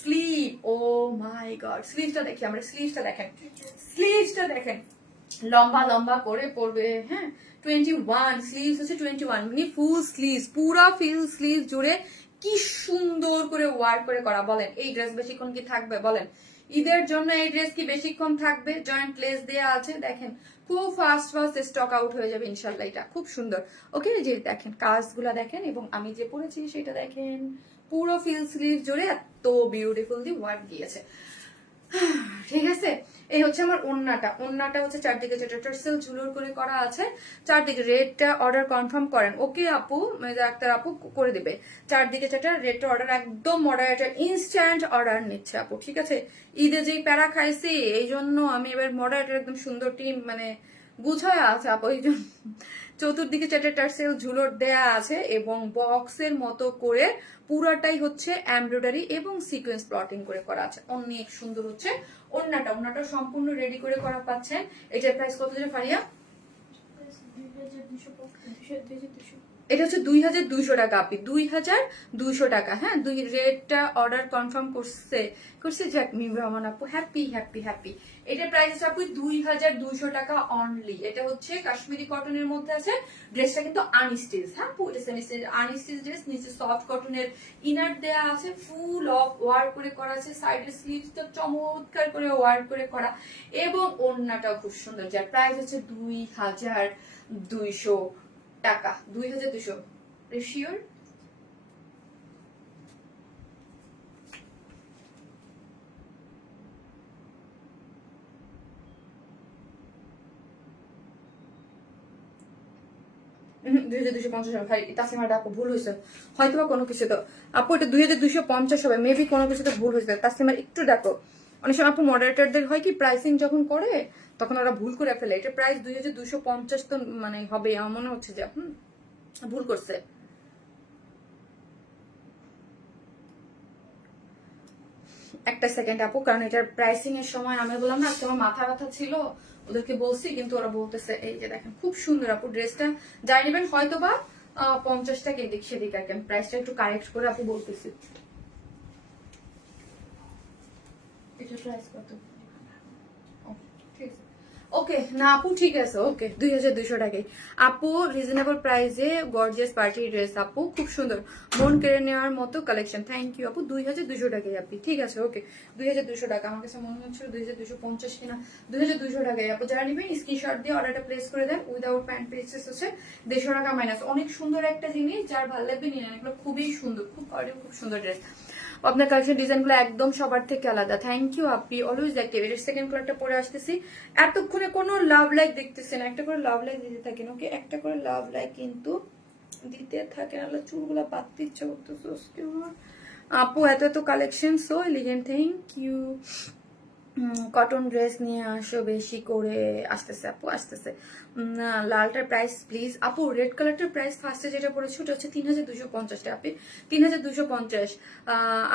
স্লিভ, ও মাই গড, স্লিভসটা দেখি আমরা, স্লিভসটা দেখেন, স্লিভসটা দেখেন লম্বা লম্বা করে পড়বে। হ্যাঁ, 21 স্লিভস হচ্ছে, 21 মানে ফুল স্লিভস, পুরা ফুল স্লিভ জুড়ে কি সুন্দর করে ওয়ার্ক করে করা। বলেন এই ড্রেস বেশিক্ষণ কি থাকবে? বলেন ঈদের জন্য এই ড্রেস কি বেশিক্ষণ থাকবে? জয়েন্ট লেস দেয়া আছে, দেখেন খুব ফাস্ট ফাস্ট স্টক আউট হয়ে যাবে ইনশাল্লাহ। এটা খুব সুন্দর। ওকে, যে দেখেন কাজগুলা দেখেন এবং আমি যে পরেছি সেটা দেখেন, পুরো ফিল স্লিভ জুড়ে এত বিউটিফুলি ওয়ার্ক দিয়েছে। ঠিক আছে, এই হচ্ছে আমার ওন্নাটা। ওন্নাটা হচ্ছে চারদিকে যেটা টার্সেল ঝুলুর করে করা আছে, চারদিকে রেটটা অর্ডার কনফার্ম করেন। ওকে আপু, ডাক্তার আপু করে দেবে। চারদিকে যেটা রেটটা অর্ডার একদম মডারেটার ইনস্ট্যান্ট অর্ডার নিচ্ছে আপু। ঠিক আছে, ঈদে যেই প্যারা খাইছি এই জন্য আমি এবার মডারেটার একদম সুন্দর টিম মানে গুছায় আছে আপু। এই জন্য চতুর্দিকে চারটে টার্সেল ঝুলোর দেয়া আছে এবং বক্সের মতো করে পুরাটাই হচ্ছে এমব্রয়ডারি এবং সিকোয়েন্স প্লটিং করে করা আছে। অনেক সুন্দর হচ্ছে ওন্নাটা। ওন্নাটা সম্পূর্ণ রেডি করে করা পাচ্ছেন। এটার প্রাইস কত যেন ফারিয়া? এটা হচ্ছে 2200 টাকা আপনি, 2200 টাকা। হ্যাঁ, দুই রেটটা অর্ডার কনফার্ম করছে জাকমিম রহমান আপু, হ্যাপি হ্যাপি হ্যাপি। এটার প্রাইস আছে আপু 2200 টাকা অনলি। এটা হচ্ছে কাশ্মীরি কটনের মধ্যে আছে। ড্রেসটা কিন্তু আনস্টিচ, হ্যাঁ পুরো আনস্টিচ ড্রেস। নিচে সফট কটনের ইনার দেয়া আছে, ফুল অফ ওয়ার্ক করে করা আছে। সাইডের স্লিভসটা চমৎকার করে ওয়ার্ক করে করা এবং ওড়নাটাও খুব সুন্দর, যার প্রাইস হচ্ছে 2200 টাকা। 2200 শিওর? ভুল হয়েছে হয়তো বা কোনো কিছু। তো আপু এটা 2250 হবে, মেবি কোনো কিছুতে ভুল হয়েছে। তাসলিমার একটু ডাকো। অনেক সময় আপু মডারেটরদের হয় কি প্রাইসিং যখন করে তখন ওরা ভুল করে ফেলে। এটা প্রাইস 2250 তো মানে হবে আমার মনে হচ্ছে যে ভুল করছে। একটা সেকেন্ড আপু, কারণ এটার প্রাইসিং এর সময় আমি বললাম না তোমার মাথা ব্যথা ছিল, ওদেরকে বলছি কিন্তু ওরা বলতেছে। এই যে দেখেন খুব সুন্দর আপু ড্রেসটা, যাই নেবেন হয়তো বা 50 টাকা এদিক সেদিক আর কি। প্রাইসটা একটু কারেক্ট করে আপু বলতেছি। এটার প্রাইস কত? ওকে না আপু, ঠিক আছে, ওকে 2200 টাকায় আপু, রিজনেবল প্রাইসে গর্জিয়াস পার্টি ড্রেস আপু, খুব সুন্দর, মন কেড়ে নেওয়ার মতো কালেকশন। থ্যাংক ইউ আপু, 2200 টাকায় আপনি, ঠিক আছে, ওকে 2200 টাকা। আমার কাছে মনে হচ্ছিল 2250 কিনা, 2200 টাকায় আপু। যারা নেবেন স্ক্রিনশট দিয়ে অর্ডারটা প্লেস করে দেন। উইদাউট প্যান্ট পিসেস হচ্ছে 150 টাকা মাইনাস। অনেক সুন্দর একটা জিনিস, যার ভালো লাগবে নিয়ে নেন, এগুলো খুবই সুন্দর, খুব খুব সুন্দর ড্রেস। আপনার কালেকশন ডিজাইনগুলো একদম সবার থেকে আলাদা। থ্যাংক ইউ আপনি, অলওয়েজ অ্যাক্টিভ। এর সেকেন্ড কালারটা পরে আসতেছি। এতক্ষণে কোনো লাভ লাইক দেখতেছেন, একটা করে লাভ লাইক দিতে থাকেন, ওকে একটা করে লাভ লাইক কিন্তু দিতে থাকেন। আল্লাহ চুলগুলা পাততে ইচ্ছা করতেছে আপু, এত এত collection, so elegant, thank you. Cotton dress নিয়ে আসো বেশি করে, আসতেছে আপু আসতেছে। লালটার প্রাইস প্লিজ আপু, রেড কালারটার প্রাইস ফার্স্টে যেটা পড়েছে ওটা হচ্ছে 3250 টাকা আপনি, 3250।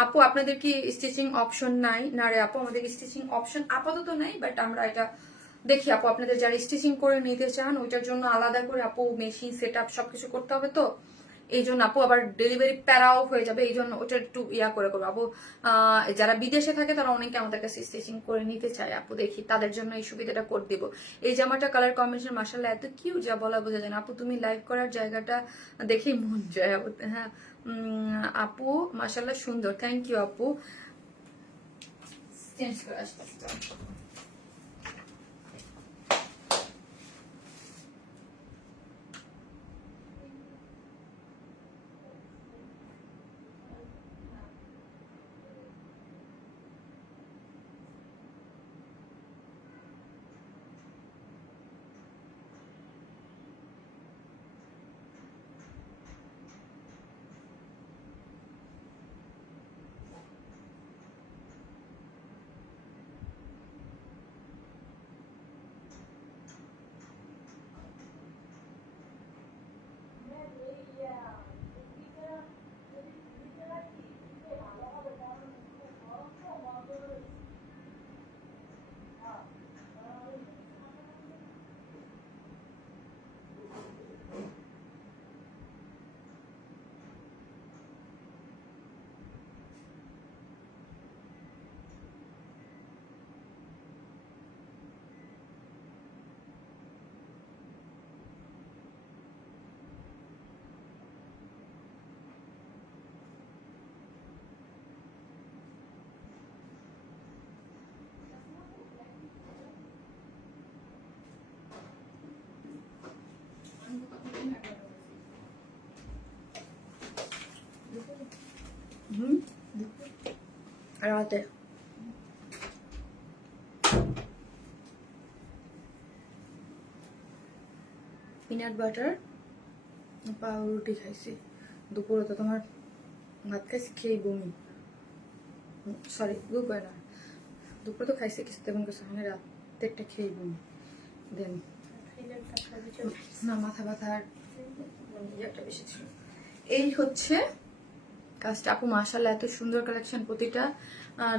আপু আপনাদের কি স্টিচিং অপশন নাই? না রে আপু, আমাদের স্টিচিং অপশন আপাতত নাই, বাট আমরা এটা দেখি আপু, আপনাদের যারা স্টিচিং করে নিতে চান ওইটার জন্য আলাদা করে আপু মেশিন সেট আপ সবকিছু করতে হবে, তো এই জন্য আপু আবার ডেলিভারি প্যারাও হয়ে যাবে, এই জন্য ওটা একটু ইয়া করে করবো আপু। যারা বিদেশে থাকে তারা অনেকে আমাদের কাছে স্টিচিং করে নিতে চায় আপু, দেখি তাদের জন্য এই সুবিধাটা করে দিব। এই জামাটা কালার কম্বিনেশন মাশাআল্লাহ এত কিউট, যা বলা বোঝা যায় না আপু। তুমি লাইভ করার জায়গাটা দেখেই মন যায় আপু। হ্যাঁ আপু মাশাআল্লাহ সুন্দর, থ্যাংক ইউ আপু। চেঞ্জ করে আসতে রাতে পিনাট বাটার পাউরুটি খাইছি, দুপুরে তো তোমার ভাত খাইছি খেয়ে বমি, সরি দুপুরে না, দুপুরে তো খাইছি কিছু তেমন কিছু, মানে রাতে একটা খেয়ে বমি, দেন না মাথা ব্যথার ইয়েটা বেশি ছিল। এই হচ্ছে কাজটা আপু, মাশাআল্লাহ এত সুন্দর কালেকশন, প্রতিটা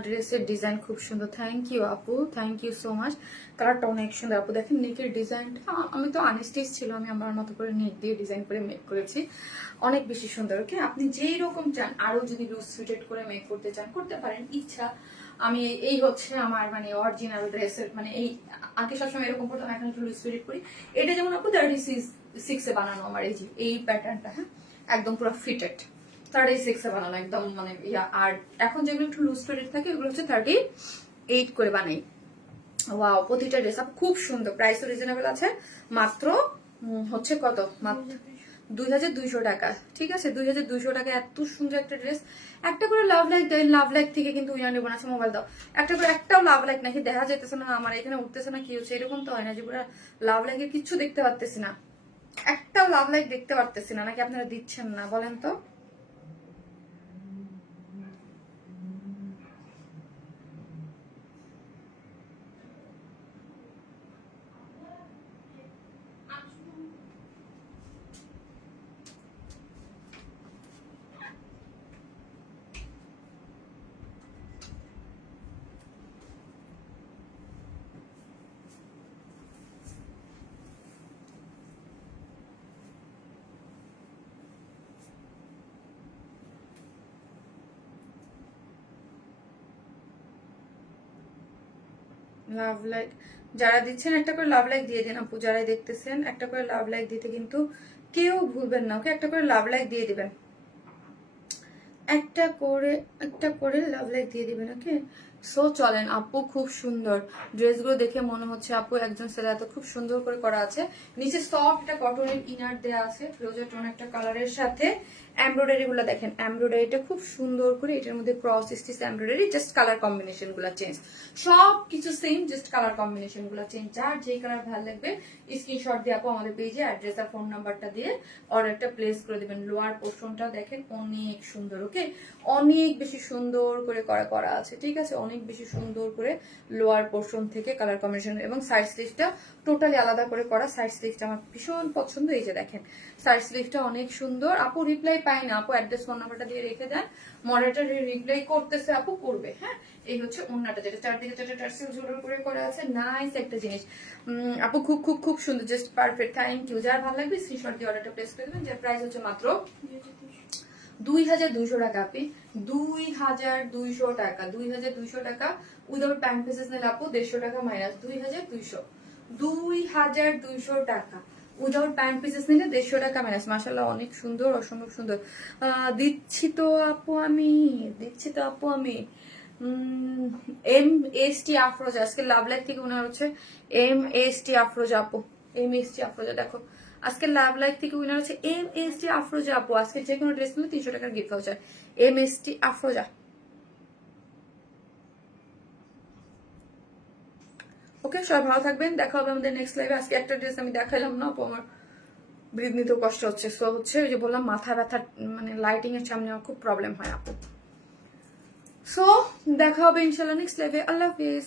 ড্রেসের ডিজাইন খুব সুন্দর। থ্যাংক ইউ আপু, থ্যাংক ইউ সো মাচ। কালারটা অনেক সুন্দর আপু, দেখেন নেকের ডিজাইনটা, আমি তো আনস্টিচ ছিল, আমি আমার মতো করে নেক দিয়ে ডিজাইন করে মেক করেছি, অনেক বেশি সুন্দর। ওকে আপনি যেই রকম চান, আরো যদি লুজ ফিটেড করে মেক করতে চান করতে পারেন, ইচ্ছা। আমি এই হচ্ছে আমার মানে অরিজিনাল ড্রেসের, মানে এই আগে সবসময় এরকম করতাম, এখন একটু লুজ ফিটেড করি। এটা যেমন আপু 36 বানানো আমার এই যে এই প্যাটার্নটা, হ্যাঁ একদম পুরো ফিটেড 36 বানানো একদম, মানে ইয়া। আর এখন যেগুলো একটু লুজ ফিটেড থাকে ওগুলো হচ্ছে 38 করে বানাই। ওয়াও, প্রতিটা ড্রেস আপ খুব সুন্দর, প্রাইসও রিজনেবল আছে, মাত্র হচ্ছে কত, মাত্র 2200 টাকা, ঠিক আছে 2200 টাকা। এত সুন্দর একটা ড্রেস, একটা করে লাভ লাইক দেয়, লাভ লাইক থেকে কিন্তু উইনার নেবো না, মোবাইল দাও একটা করে, একটাও লাভ লাইক নাকি দেখা যাইতেছে না, আমার এখানে উঠতেছে না, কি হচ্ছে এরকম তো হয় না যে পুরো লাভ লাইকের কিচ্ছু দেখতে পারতেছি না, একটাও লাভ লাইক দেখতে পারতেছি না, নাকি আপনারা দিচ্ছেন না বলেন তো? লাভ লাইক যারা দিচ্ছেন একটা করে লাভ লাইক দিয়ে দিন আপু, যারাই দেখতেছেন একটা করে লাভ লাইক দিতে কিন্তু কেউ ভুলবেন না, ওকে? একটা করে লাভ লাইক দিয়ে দিবেন, একটা করে লাভ লাইক দিয়ে দিবেন, ওকে? সো চলেন আপু, খুব সুন্দর ড্রেসগুলো দেখে মনে হচ্ছে আপু একজন সেলার তো খুব সুন্দর করে করা আছে। নিচে সফট একটা কটনের ইনার দেওয়া আছে ফিরোজা টোন একটা কালারের সাথে। এমব্রয়ডারি গুলো দেখেন, এমব্রয়ডারিটা খুব সুন্দর করে, এটার মধ্যে cross stitch embroidery, just colour combination গুলো চেঞ্জ, সব কিছু সেম, জাস্ট কালার কম্বিনেশন গুলো চেঞ্জ। যার যেই কালার ভালো লাগবে স্ক্রিনশট দিয়ে আপু আমাদের পেজে অ্যাড্রেস আর ফোন নাম্বারটা দিয়ে অর্ডারটা প্লেস করে দিবেন। লোয়ার পোর্শনটা দেখেন অনেক সুন্দর, ওকে? অনেক বেশি সুন্দর করে করা আছে, ঠিক আছে? অনেক বেশি সুন্দর করে লোয়ার পোর্শন থেকে কালার কম্বিনেশন, এবং সাইড স্লিভটা টোটালি আলাদা করে করা। সাইড স্লিভটা আমার ভীষণ পছন্দ, এই যে দেখেন সাইড স্লিভটা অনেক সুন্দর। আপু রিপ্লাই পাই না আপু, অ্যাড্রেস ফোন নাম্বারটা দিয়ে রেখে দেন, মডারেটর রিপ্লাই করতেছে আপু, করবে। হ্যাঁ, এই হচ্ছে ওন্নাটা, যেটা চারদিকে চারটে টার্সেল ঝুলর করে করা আছে, নাইস একটা জিনিস। আপু খুব খুব খুব সুন্দর, জাস্ট পারফেক্ট, থ্যাংক ইউ। যার ভালো লাগবে স্ক্রিনশট দিয়ে অর্ডারটা প্লেস করে দেবেন, যার প্রাইস হচ্ছে মাত্র 2200 টাকা। আপনি 2200 টাকা, 2200 টাকা উইদাউট প্যান্ট পিসেস নিলে আপু 150 টাকা মাইনাস 2200, 2200 টাকা উইদাউট প্যান্ট পিসেস নিলে 150 টাকা মাইনাস। মাশাআল্লাহ অনেক সুন্দর, অসম্ভব সুন্দর। দিচ্ছি তো আপু আমি MST আফরোজা, আজকে লাভ লাইফ থেকে মনে হচ্ছে MST আফরোজা আপু, MST আফরোজা দেখো, আজকে লাভ লাইফ থেকে উইনার হচ্ছে MST আফরোজা আপু। আজকে যে কোনো ড্রেস নিলে 300 টাকার গিফট ভাউচার, MST আফরোজা। ওকে, সবাই ভালো থাকবেন, দেখা হবে আমাদের নেক্সট লাইভে। আজকে একটা ড্রেস আমি দেখাইলাম না আপু, আমার ব্রিথ নিতেও কষ্ট হচ্ছে, সো হচ্ছে ওই যে বললাম মাথা ব্যথা, মানে লাইটিং এর সামনে আমার খুব প্রবলেম হয় আপু। সো দেখা হবে ইনশাল্লাহ নেক্সট লাইভে। আল্লাহ হাফিজ।